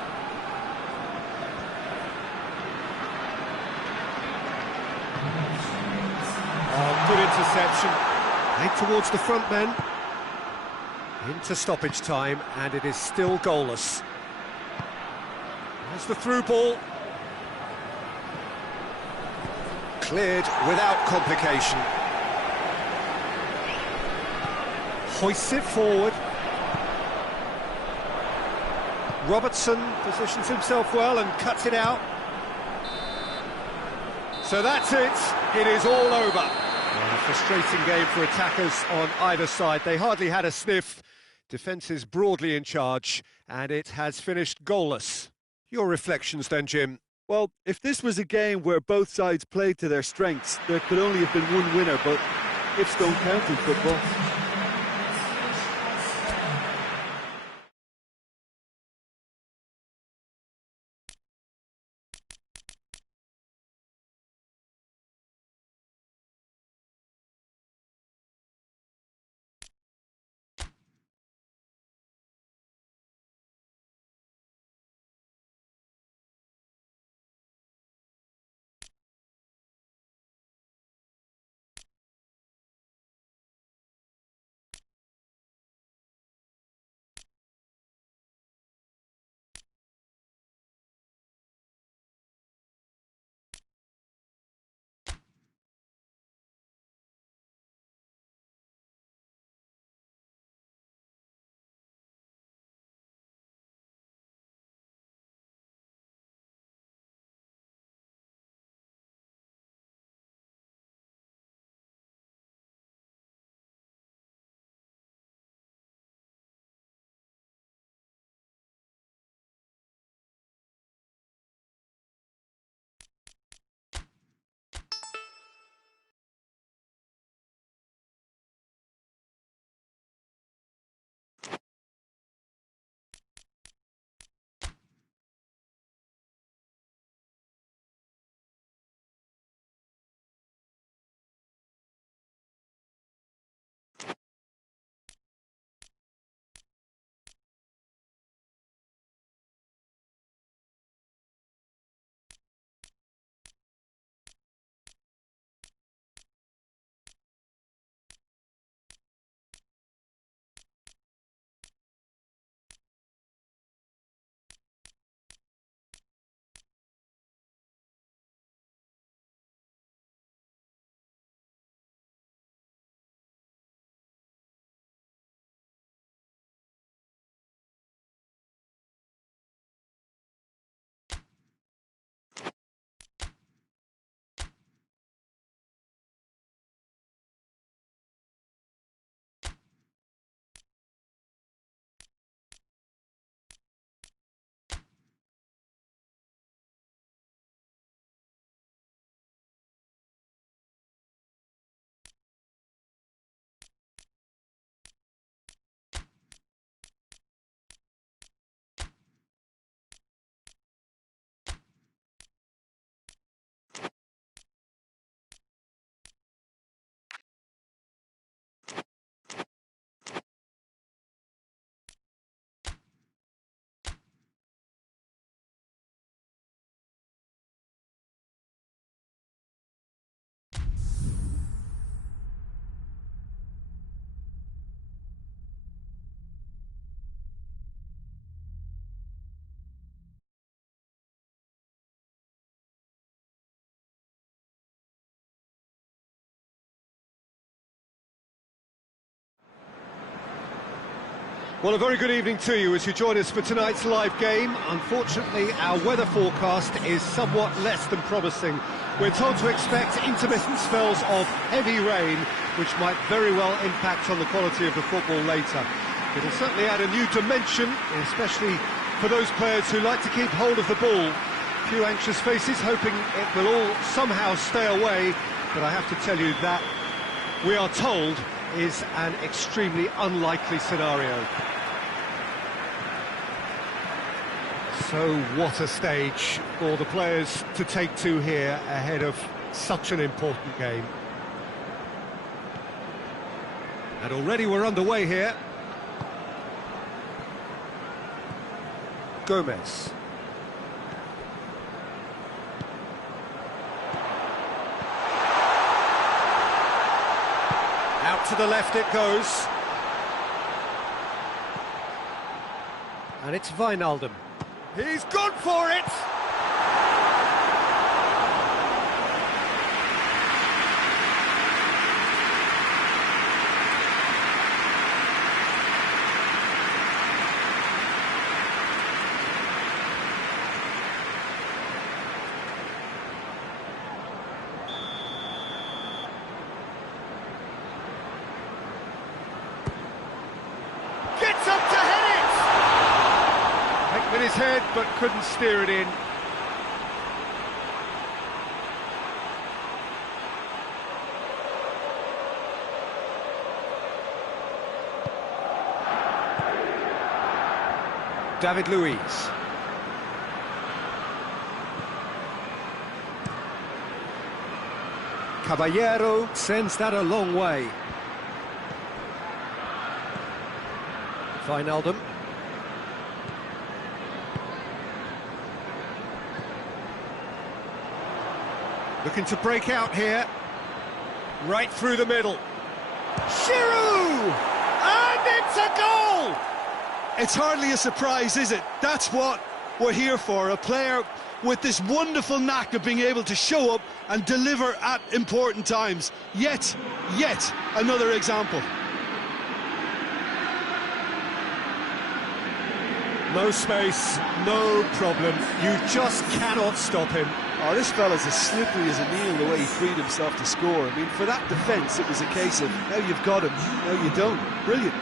Oh, good interception. Right towards the front men. Into stoppage time, and it is still goalless. There's the through ball. Cleared without complication. Hoists it forward. Robertson positions himself well and cuts it out. So that's it. It is all over. A frustrating game for attackers on either side. They hardly had a sniff. Defence is broadly in charge, and it has finished goalless. Your reflections then, Jim? Well, if this was a game where both sides played to their strengths, there could only have been one winner, but ifs don't count in football. Well, a very good evening to you as you join us for tonight's live game. Unfortunately, our weather forecast is somewhat less than promising. We're told to expect intermittent spells of heavy rain, which might very well impact on the quality of the football later. It'll certainly add a new dimension, especially for those players who like to keep hold of the ball. A few anxious faces hoping it will all somehow stay away, but I have to tell you that we are told is an extremely unlikely scenario. So what a stage for the players to take to here ahead of such an important game. And already we're underway here. Gomez. Out to the left it goes. And it's Wijnaldum. He's gone for it! Gets up to head it! With his head, but couldn't steer it in. David Luiz. Caballero sends that a long way. Wijnaldum. Looking to break out here. Right through the middle. Giroud! And it's a goal! It's hardly a surprise, is it? That's what we're here for, a player with this wonderful knack of being able to show up and deliver at important times. Yet another example. No space, no problem. You just cannot stop him. Oh, this fella's as slippery as a needle the way he freed himself to score. I mean, for that defence, it was a case of, now you've got him, now you don't. Brilliant.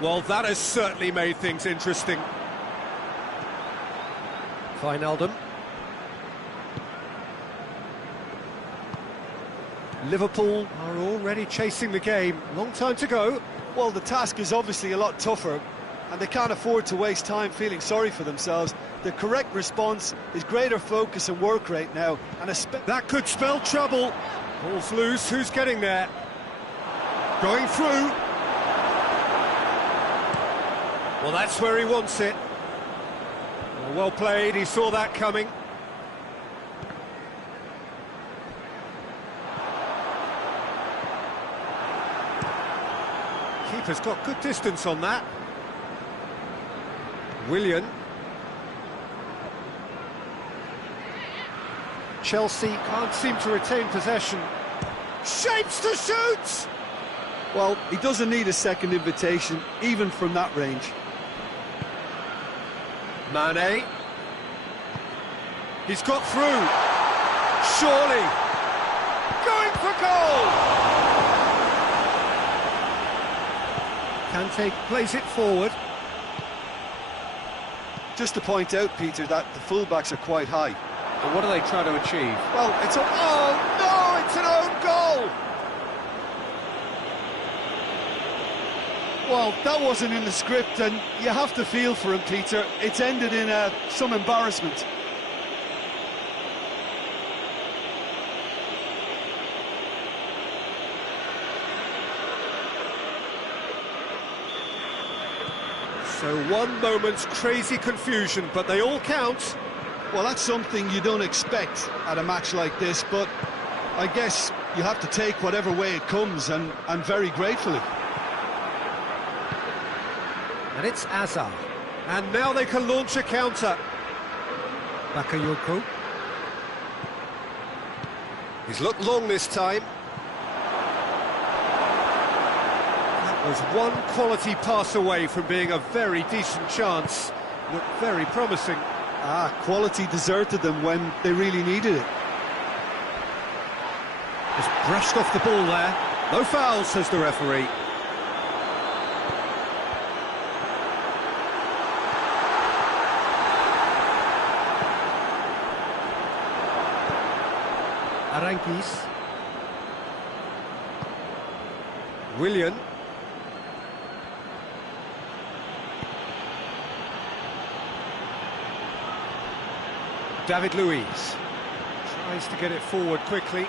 Well, that has certainly made things interesting. Wijnaldum. Liverpool are already chasing the game. Long time to go. Well, the task is obviously a lot tougher, and they can't afford to waste time feeling sorry for themselves. The correct response is greater focus and work rate now, and that could spell trouble. Ball's loose, who's getting there? Going through. Well, that's where he wants it. Well played, he saw that coming. Keeper's got good distance on that. Willian. Chelsea can't seem to retain possession. Shapes to shoot! Well, he doesn't need a second invitation, even from that range. Mane. He's got through. Surely. Going for goal! Kante plays it forward. Just to point out, Peter, that the fullbacks are quite high. And what are they trying to achieve? Well, it's a... Oh, no! It's an own goal! Well, that wasn't in the script, and you have to feel for him, Peter. It's ended in some embarrassment. So one moment's crazy confusion, but they all count. Well, that's something you don't expect at a match like this, but I guess you have to take whatever way it comes, and very gratefully. And it's Azar. And now they can launch a counter. Bakayoko. He's looked long this time. That was one quality pass away from being a very decent chance. Looked very promising. Quality deserted them when they really needed it. Just brushed off the ball there. No foul, says the referee. Arankis. Willian. David Luiz tries to get it forward quickly.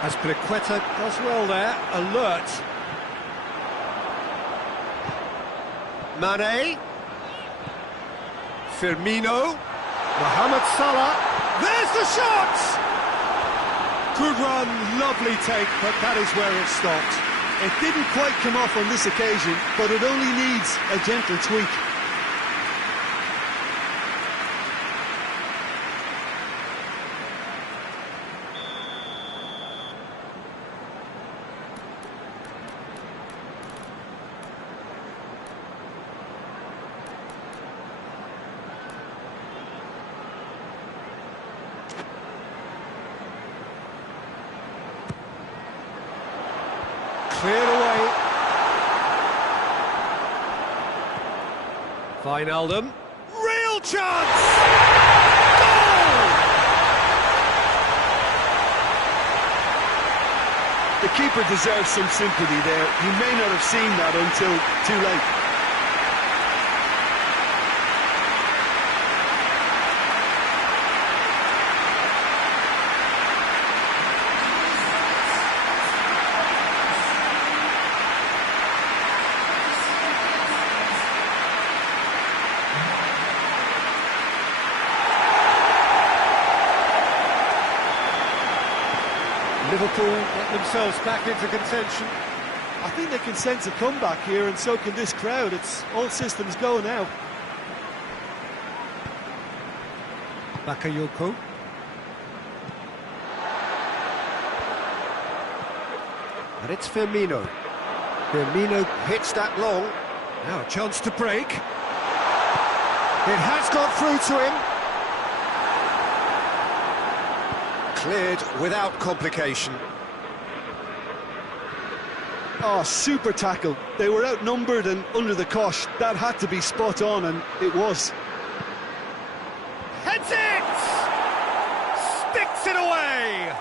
Azpilicueta does well there, alert. Mane. Firmino. Mohamed Salah. There's the shot! Good run, lovely take, but that is where it stopped. It didn't quite come off on this occasion, but it only needs a gentle tweak. Cleared away. Wijnaldum. Real chance! Goal! The keeper deserves some sympathy there. He may not have seen that until too late. Liverpool get themselves back into contention. I think they can sense a comeback here, and so can this crowd. It's all systems go now. Bakayoko. And it's Firmino. Firmino hits that long. Now a chance to break. It has got through to him. Cleared without complication. Oh, super tackle. They were outnumbered and under the cosh. That had to be spot on, and it was. Heads it! Sticks it away!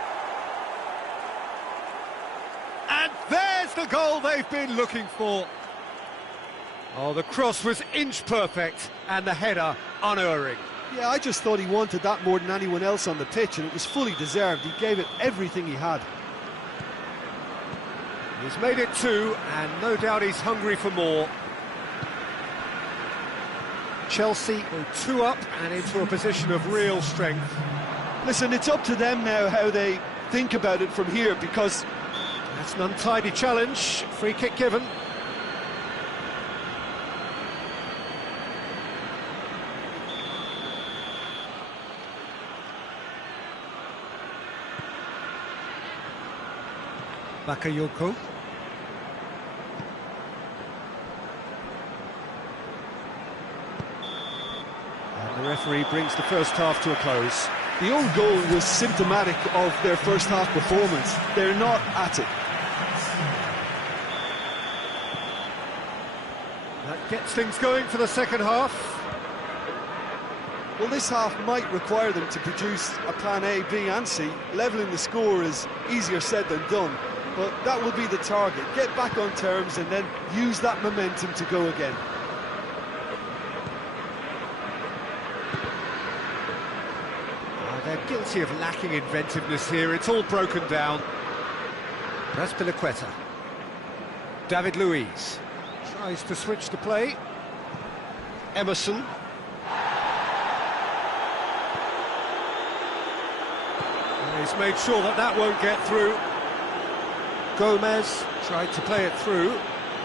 And there's the goal they've been looking for. Oh, the cross was inch perfect and the header unerring. Yeah, I just thought he wanted that more than anyone else on the pitch, and it was fully deserved. He gave it everything he had. He's made it 2, and no doubt he's hungry for more. Chelsea go 2 up and into a position of real strength. Listen, it's up to them now how they think about it from here, because that's an untidy challenge. Free kick given. Bakayoko. And the referee brings the first half to a close. The own goal was symptomatic of their first half performance. They're not at it. That gets things going for the second half. Well, this half might require them to produce a plan A, B and C. Levelling the score is easier said than done, but that will be the target. Get back on terms and then use that momentum to go again. They're guilty of lacking inventiveness here. It's all broken down. Azpilicueta. David Luiz tries to switch the play. Emerson. He's made sure that that won't get through. Gomez tried to play it through.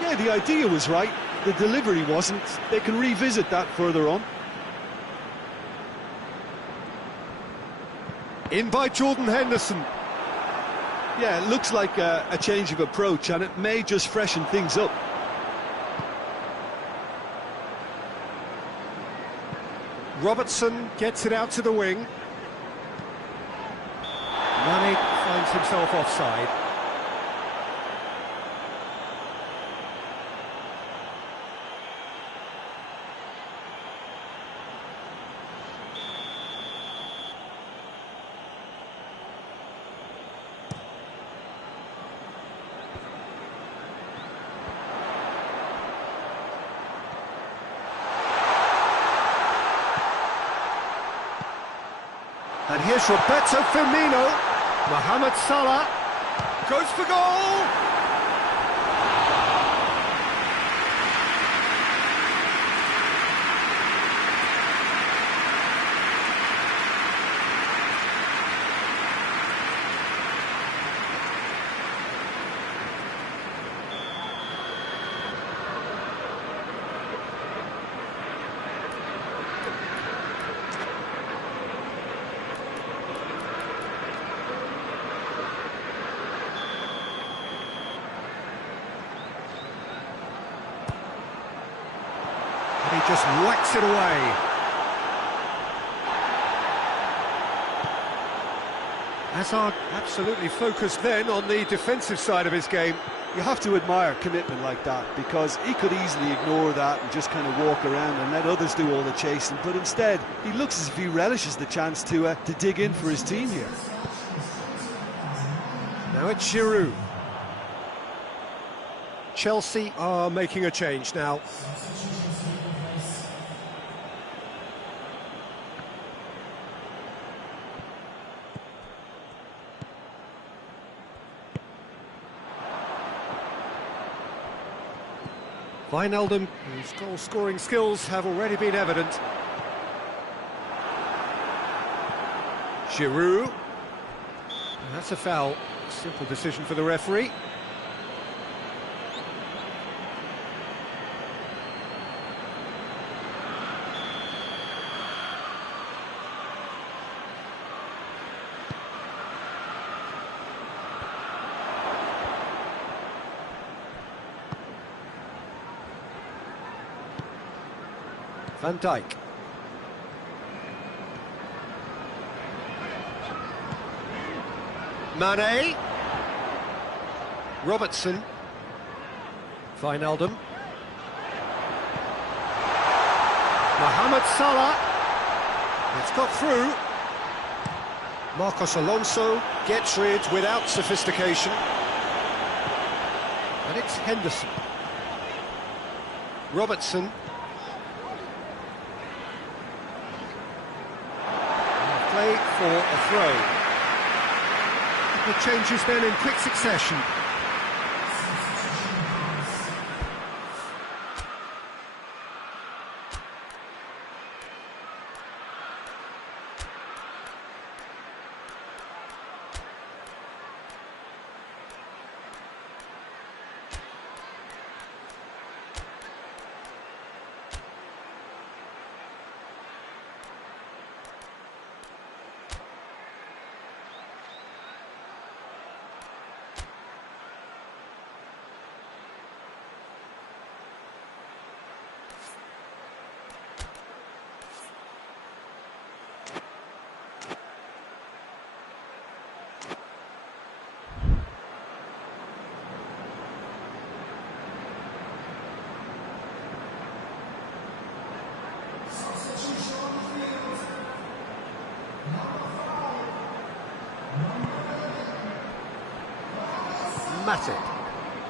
Yeah, the idea was right, the delivery wasn't. They can revisit that further on. In by Jordan Henderson. Yeah, it looks like a change of approach, and it may just freshen things up. Robertson gets it out to the wing. Mane finds himself offside. And here's Roberto Firmino. Mohamed Salah goes for goal! He just whacks it away. Hazard absolutely focused then on the defensive side of his game. You have to admire commitment like that, because he could easily ignore that and just kind of walk around and let others do all the chasing, but instead he looks as if he relishes the chance to dig in for his team here. Now it's Giroud. Chelsea are making a change now. Wijnaldum, whose goal-scoring skills have already been evident. Giroud. That's a foul. Simple decision for the referee. Van Dijk. Mane. Robertson. Wijnaldum. Mohamed Salah. It's got through. Marcos Alonso gets rid without sophistication. And it's Henderson. Robertson. Play for a throw. The changes then in quick succession.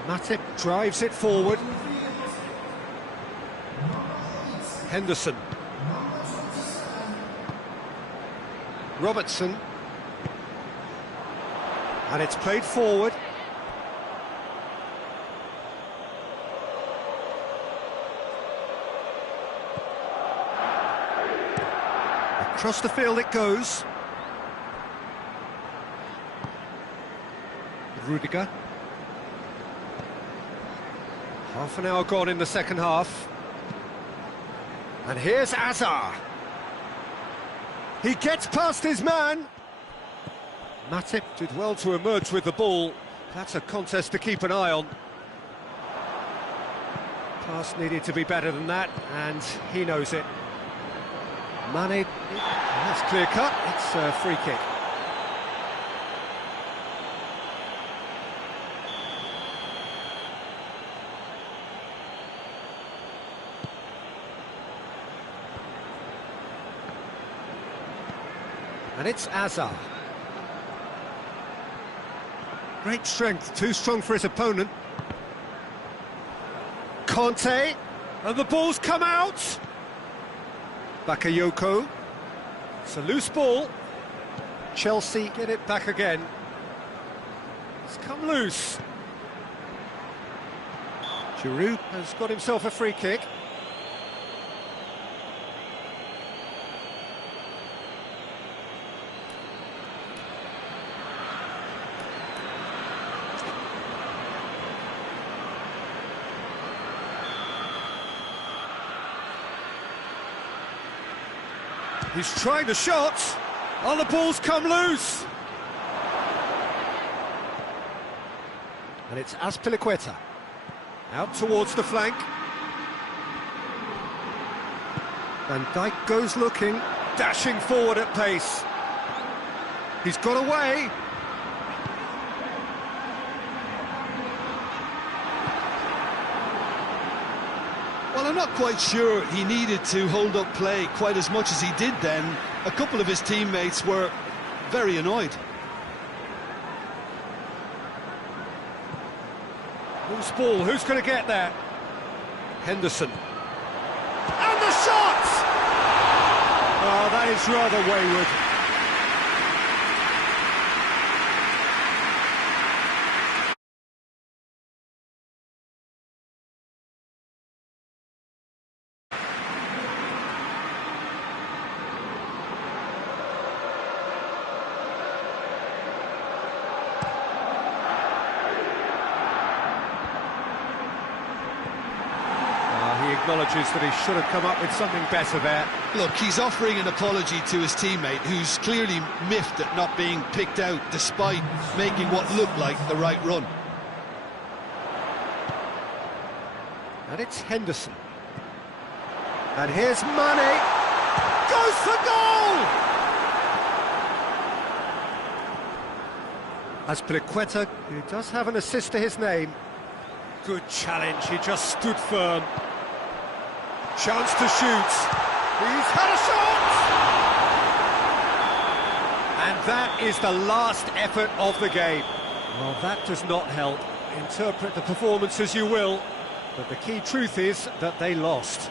Matip drives it forward. Henderson. Robertson. And it's played forward. Across the field it goes. Rudiger. Half an hour gone in the second half. And here's Azar. He gets past his man. Matip did well to emerge with the ball. That's a contest to keep an eye on. Pass needed to be better than that, and he knows it. Mane, that's clear cut, it's a free kick. And it's Azar. Great strength, too strong for his opponent. Conte, and the ball's come out. Bakayoko. It's a loose ball. Chelsea get it back again. It's come loose. Giroud has got himself a free kick. He's trying the shot. Oh, the ball's come loose. And it's Azpilicueta. Out towards the flank. Van Dijk goes looking, dashing forward at pace. He's got away. Well, I'm not quite sure he needed to hold up play quite as much as he did then. A couple of his teammates were very annoyed. Loose ball, who's going to get there? Henderson. And the shot! Oh, that is rather wayward. Acknowledges that he should have come up with something better there. Look, he's offering an apology to his teammate, who's clearly miffed at not being picked out despite making what looked like the right run. And it's Henderson. And here's Mane. Goes for goal! Azpilicueta, who does have an assist to his name. Good challenge, he just stood firm. Chance to shoot. He's had a shot! And that is the last effort of the game. Well, that does not help. Interpret the performance as you will, but the key truth is that they lost.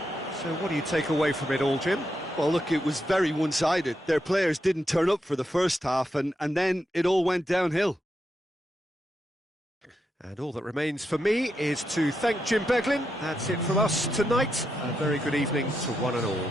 So what do you take away from it all, Jim? Well, look, it was very one-sided. Their players didn't turn up for the first half, and then it all went downhill. And all that remains for me is to thank Jim Beglin. That's it from us tonight. A very good evening to one and all.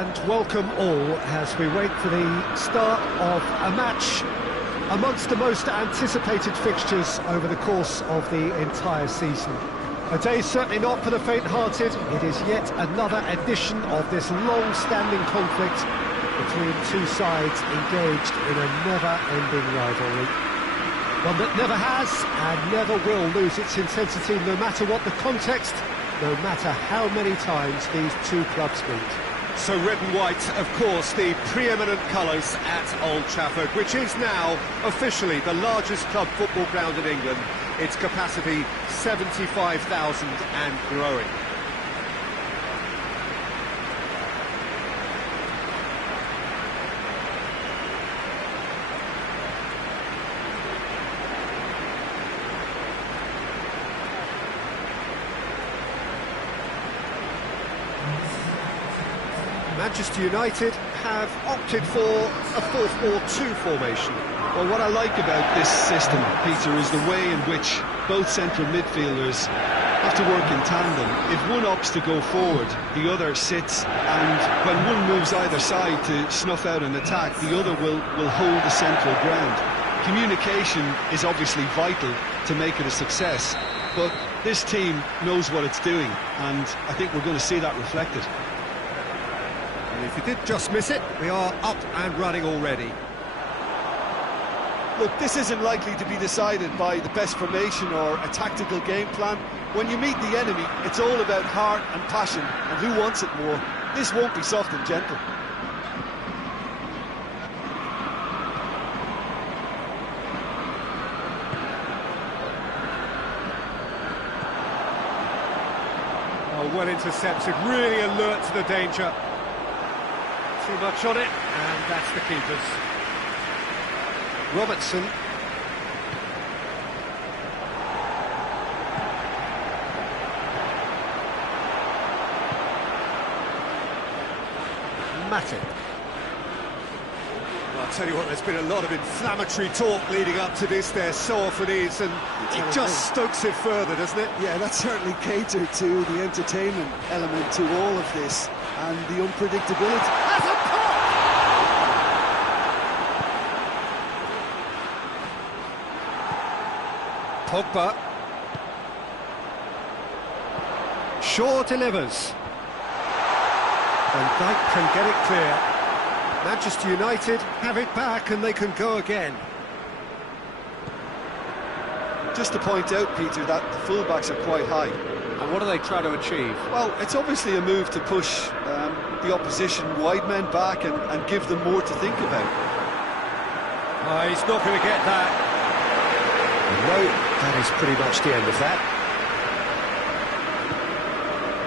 and welcome all as we wait for the start of a match amongst the most anticipated fixtures over the course of the entire season. A day certainly not for the faint-hearted. It is yet another edition of this long-standing conflict between two sides engaged in a never-ending rivalry. One that never has and never will lose its intensity, no matter what the context, no matter how many times these two clubs meet. So red and white, of course, the preeminent colours at Old Trafford, which is now officially the largest club football ground in England. Its capacity 75,000 and growing. Manchester United have opted for a 4-4-2 formation. Well, what I like about this system, Peter, is the way in which both central midfielders have to work in tandem. If one opts to go forward, the other sits, and when one moves either side to snuff out an attack, the other will hold the central ground. Communication is obviously vital to make it a success, but this team knows what it's doing, and I think we're going to see that reflected. And if you did just miss it, we are up and running already. Look, this isn't likely to be decided by the best formation or a tactical game plan. When you meet the enemy, it's all about heart and passion and who wants it more. This won't be soft and gentle. Oh, well intercepted, really alert to the danger. Too much on it, and that's the keepers. Robertson. Matip. Well, I'll tell you what, there's been a lot of inflammatory talk leading up to this. There so often is, and it just stokes it further, doesn't it? Yeah, that certainly catered to the entertainment element to all of this and the unpredictability. That's a pop! Pogba. Shaw delivers. Van Dijk can get it clear. Manchester United have it back and they can go again. Just to point out, Peter, that the fullbacks are quite high. And what do they try to achieve? Well, it's obviously a move to push the opposition wide men back and give them more to think about. He's not going to get that. No, that is pretty much the end of that.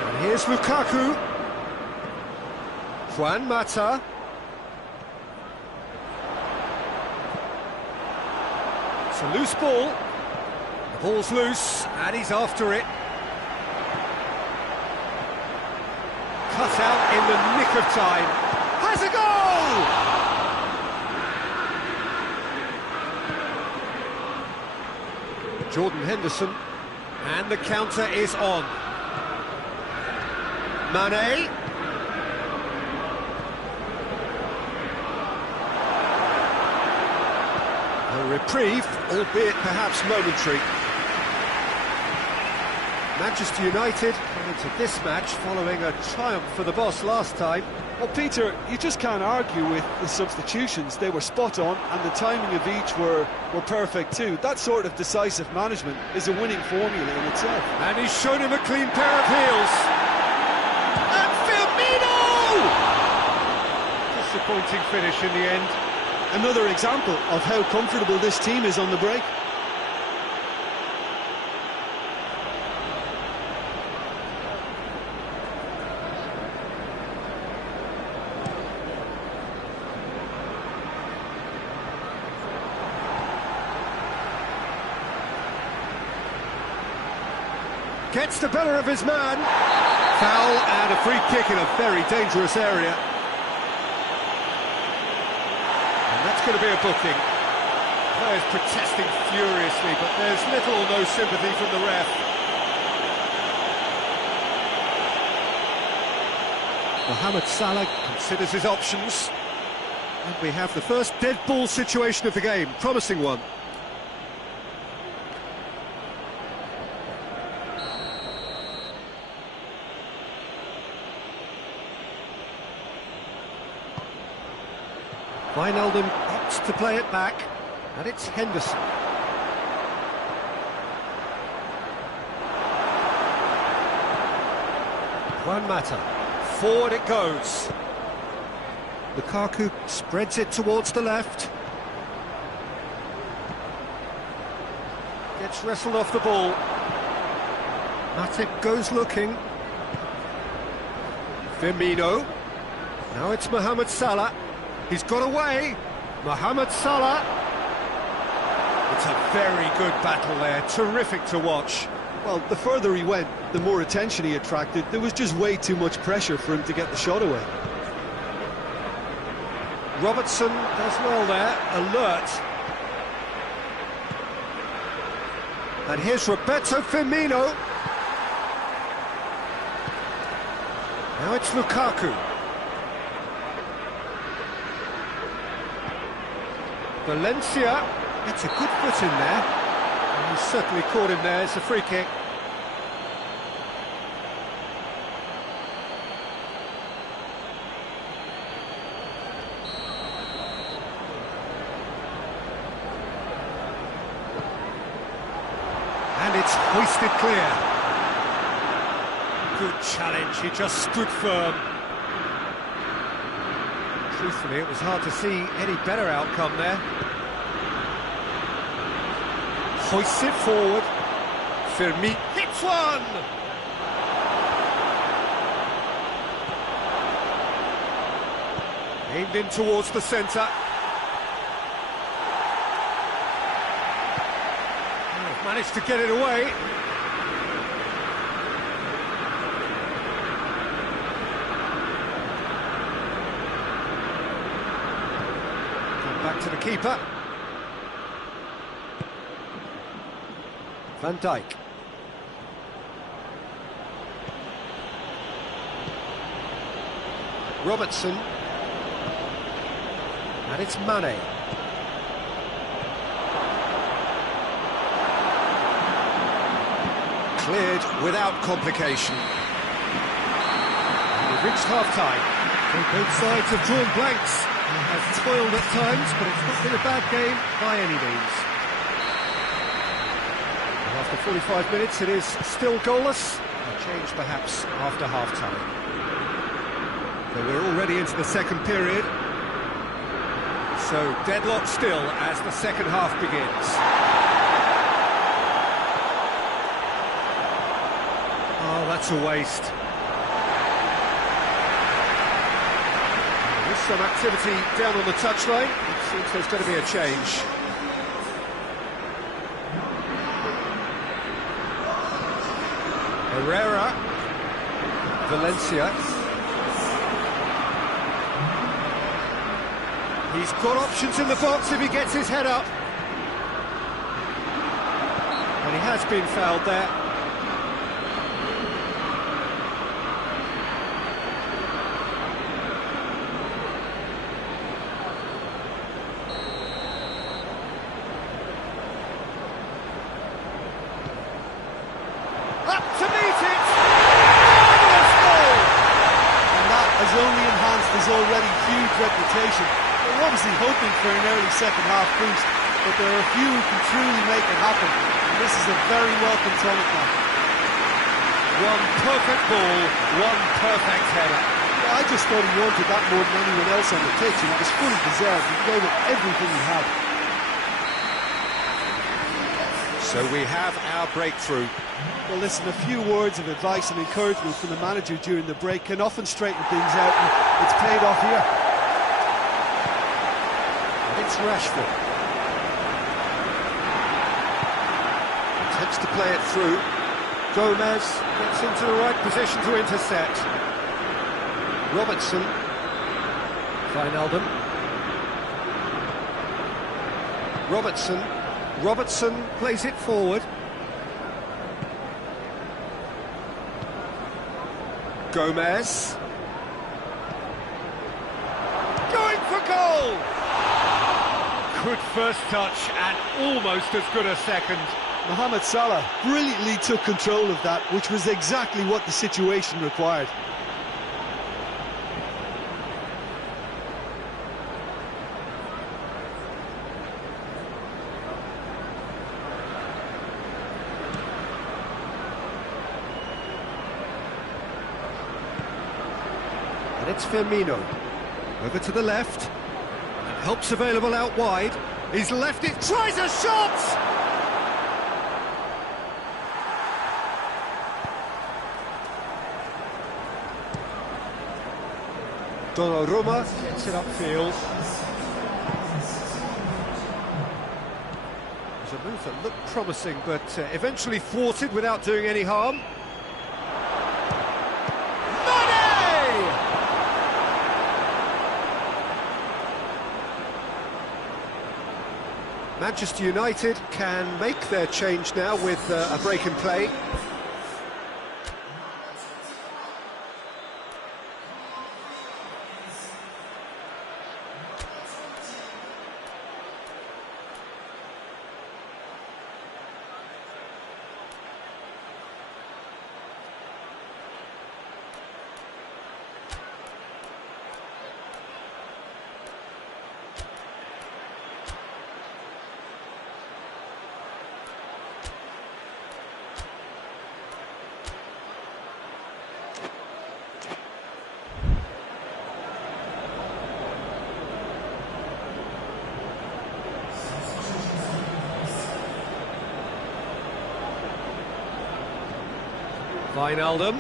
And here's Lukaku. Juan Mata. It's a loose ball. The ball's loose, and he's after it. Cut out in the nick of time. Has a goal! Jordan Henderson, and the counter is on. Mane. A reprieve, albeit perhaps momentary. Manchester United come into this match following a triumph for the boss last time. Well, Peter, you just can't argue with the substitutions. They were spot on, and the timing of each were perfect too. That sort of decisive management is a winning formula in itself. And he's shown him a clean pair of heels. And Firmino! Disappointing finish in the end. Another example of how comfortable this team is on the break. Gets the better of his man. Foul and a free kick in a very dangerous area. And that's going to be a booking. Players protesting furiously, but there's little or no sympathy from the ref. Mohamed Salah considers his options. And we have the first dead ball situation of the game, promising one. Wijnaldum opts to play it back, and it's Henderson. Juan Mata, forward it goes. Lukaku spreads it towards the left. Gets wrestled off the ball. Matip goes looking. Firmino. Now it's Mohamed Salah. He's got away. Mohamed Salah. It's a very good battle there. Terrific to watch. Well, the further he went, the more attention he attracted. There was just way too much pressure for him to get the shot away. Robertson does well there, alert. And here's Roberto Firmino. Now it's Lukaku. Valencia gets a good foot in there. And he's certainly caught him there, it's a free kick. And it's hoisted clear. Good challenge, he just stood firm. Truthfully, it was hard to see any better outcome there. Hoists it forward. Firmino hits one! Aimed in towards the centre. Managed to get it away. Back to the keeper. Van Dijk. Robertson. And it's Mane. Cleared without complication. And we've reached half-time. Both sides have drawn blanks. It has toiled at times, but it's not been a bad game by any means. And after 45 minutes, it is still goalless. A change perhaps after half-time. So we're already into the second period. So deadlock still as the second half begins. Oh, that's a waste. There's some activity down on the touchline. It seems there's going to be a change. Herrera. Valencia. He's got options in the box if he gets his head up. And he has been fouled there. Up to meet it! Marvellous goal! And that has only enhanced his already huge reputation. They're obviously hoping for an early second-half boost, but there are a few who can truly make it happen, and this is a very welcome tonic now. One perfect ball, one perfect header. Yeah, I just thought he wanted that more than anyone else on the pitch, and it was fully deserved. He gave it everything he had. So we have our breakthrough. Well, listen, a few words of advice and encouragement from the manager during the break can often straighten things out, and it's paid off here. It's Rashford. Attempts to play it through. Gomez gets into the right position to intercept. Robertson. Wijnaldum. Robertson. Robertson plays it forward. Gomez. Good first touch and almost as good a second. Mohamed Salah brilliantly took control of that, which was exactly what the situation required. And it's Firmino. Over to the left. Help's available out wide. He's left it, tries a shot! Donnarumma gets it upfield. It was a move that looked promising, but eventually thwarted without doing any harm. Manchester United can make their change now with a break in play. Wijnaldum.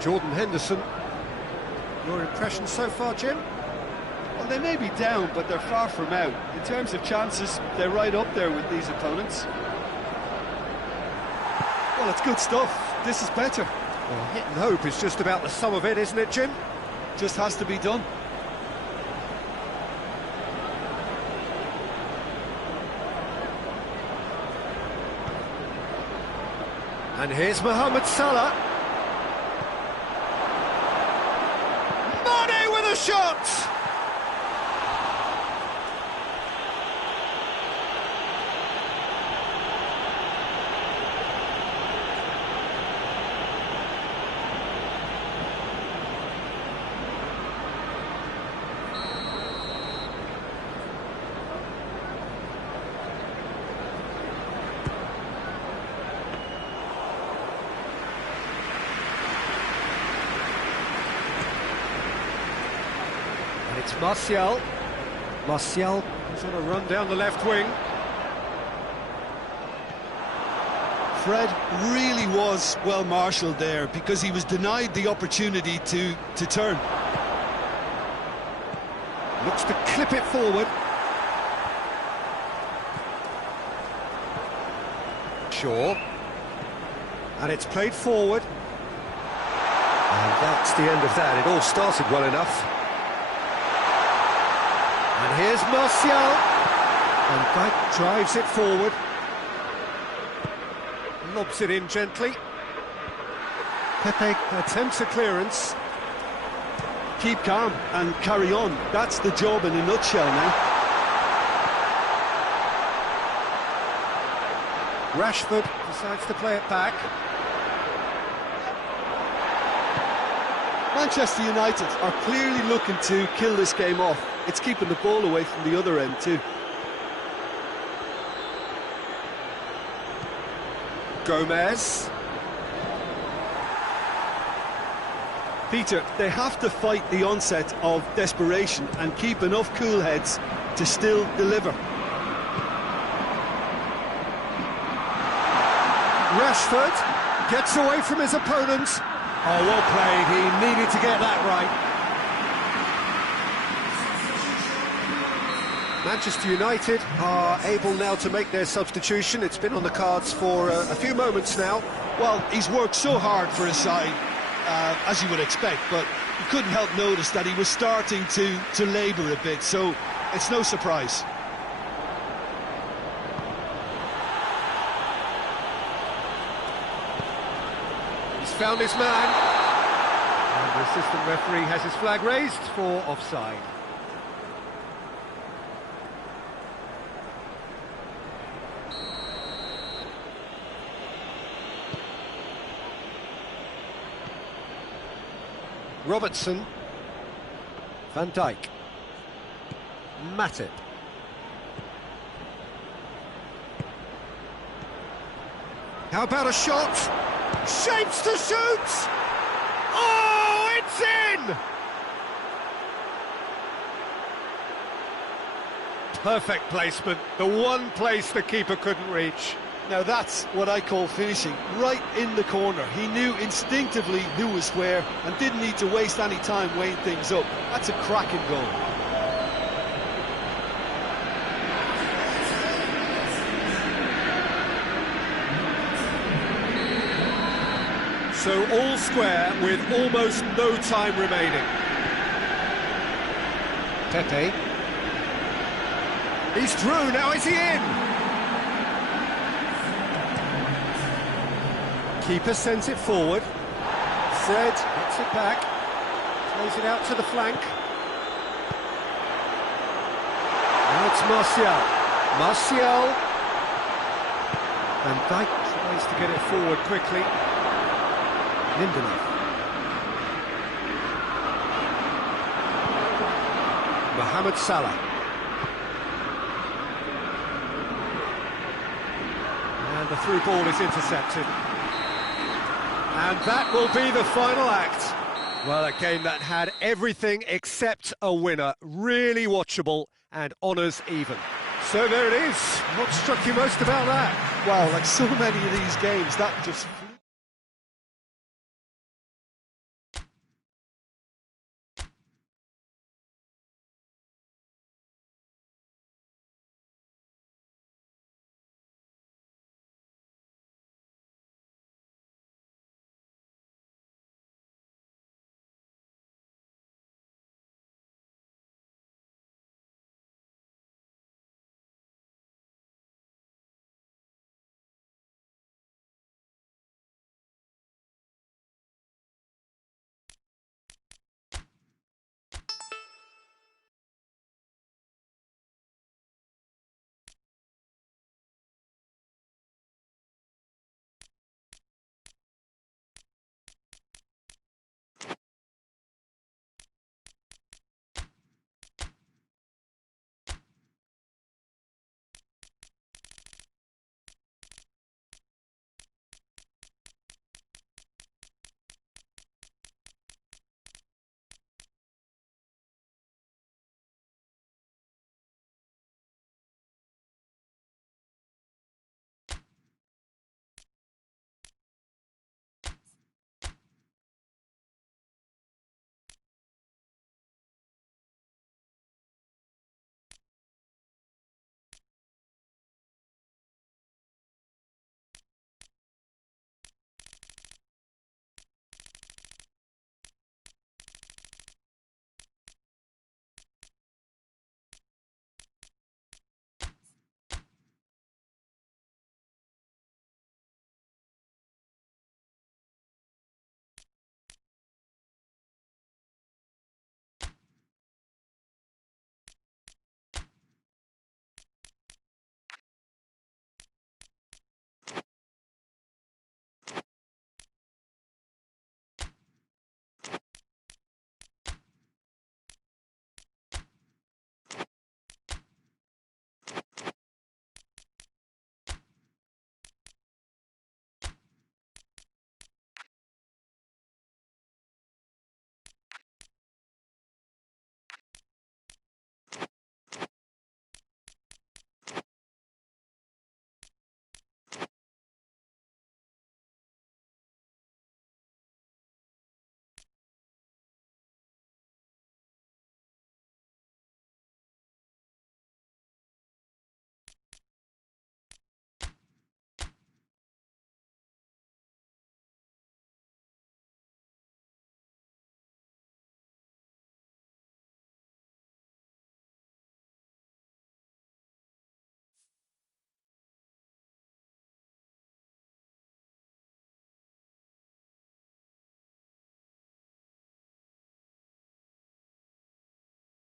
Jordan Henderson. Your impression so far, Jim? Well, they may be down, but they're far from out. In terms of chances, they're right up there with these opponents. Well, it's good stuff. This is better. Well, hit and hope is just about the sum of it, isn't it, Jim? Just has to be done. And here's Mohamed Salah. Mane with a shot! It's Martial. Martial is on a run down the left wing. Fred really was well marshalled there because he was denied the opportunity to turn. Looks to clip it forward. Shaw. And it's played forward. And that's the end of that. It all started well enough. And here's Martial, and Dijk drives it forward, lobs it in gently. Pepe attempts a clearance. Keep calm and carry on. That's the job in a nutshell now. Rashford decides to play it back. Manchester United are clearly looking to kill this game off. It's keeping the ball away from the other end too. Gomez. Peter, they have to fight the onset of desperation and keep enough cool heads to still deliver. Rashford gets away from his opponent. Oh, well played. He needed to get that right. Manchester United are able now to make their substitution. It's been on the cards for a few moments now. Well, he's worked so hard for his side, as you would expect, but you couldn't help notice that he was starting to labour a bit, so it's no surprise. He's found his man. And the assistant referee has his flag raised for offside. Robertson. Van Dijk. Matip. How about a shot? Shapes to shoot! Oh, it's in! Perfect placement, the one place the keeper couldn't reach. Now that's what I call finishing, right in the corner. He knew instinctively who was where and didn't need to waste any time weighing things up. That's a cracking goal. So all square with almost no time remaining. Pepe. He's through, now is he in? Keeper sends it forward. Fred gets it back. Plays it out to the flank. Now it's Martial. Martial. Van Dijk tries to get it forward quickly. Lindelof. Mohamed Salah. And the through ball is intercepted. And that will be the final act. Well, a game that had everything except a winner. Really watchable and honours even. So there it is. What struck you most about that? Wow, like so many of these games, that just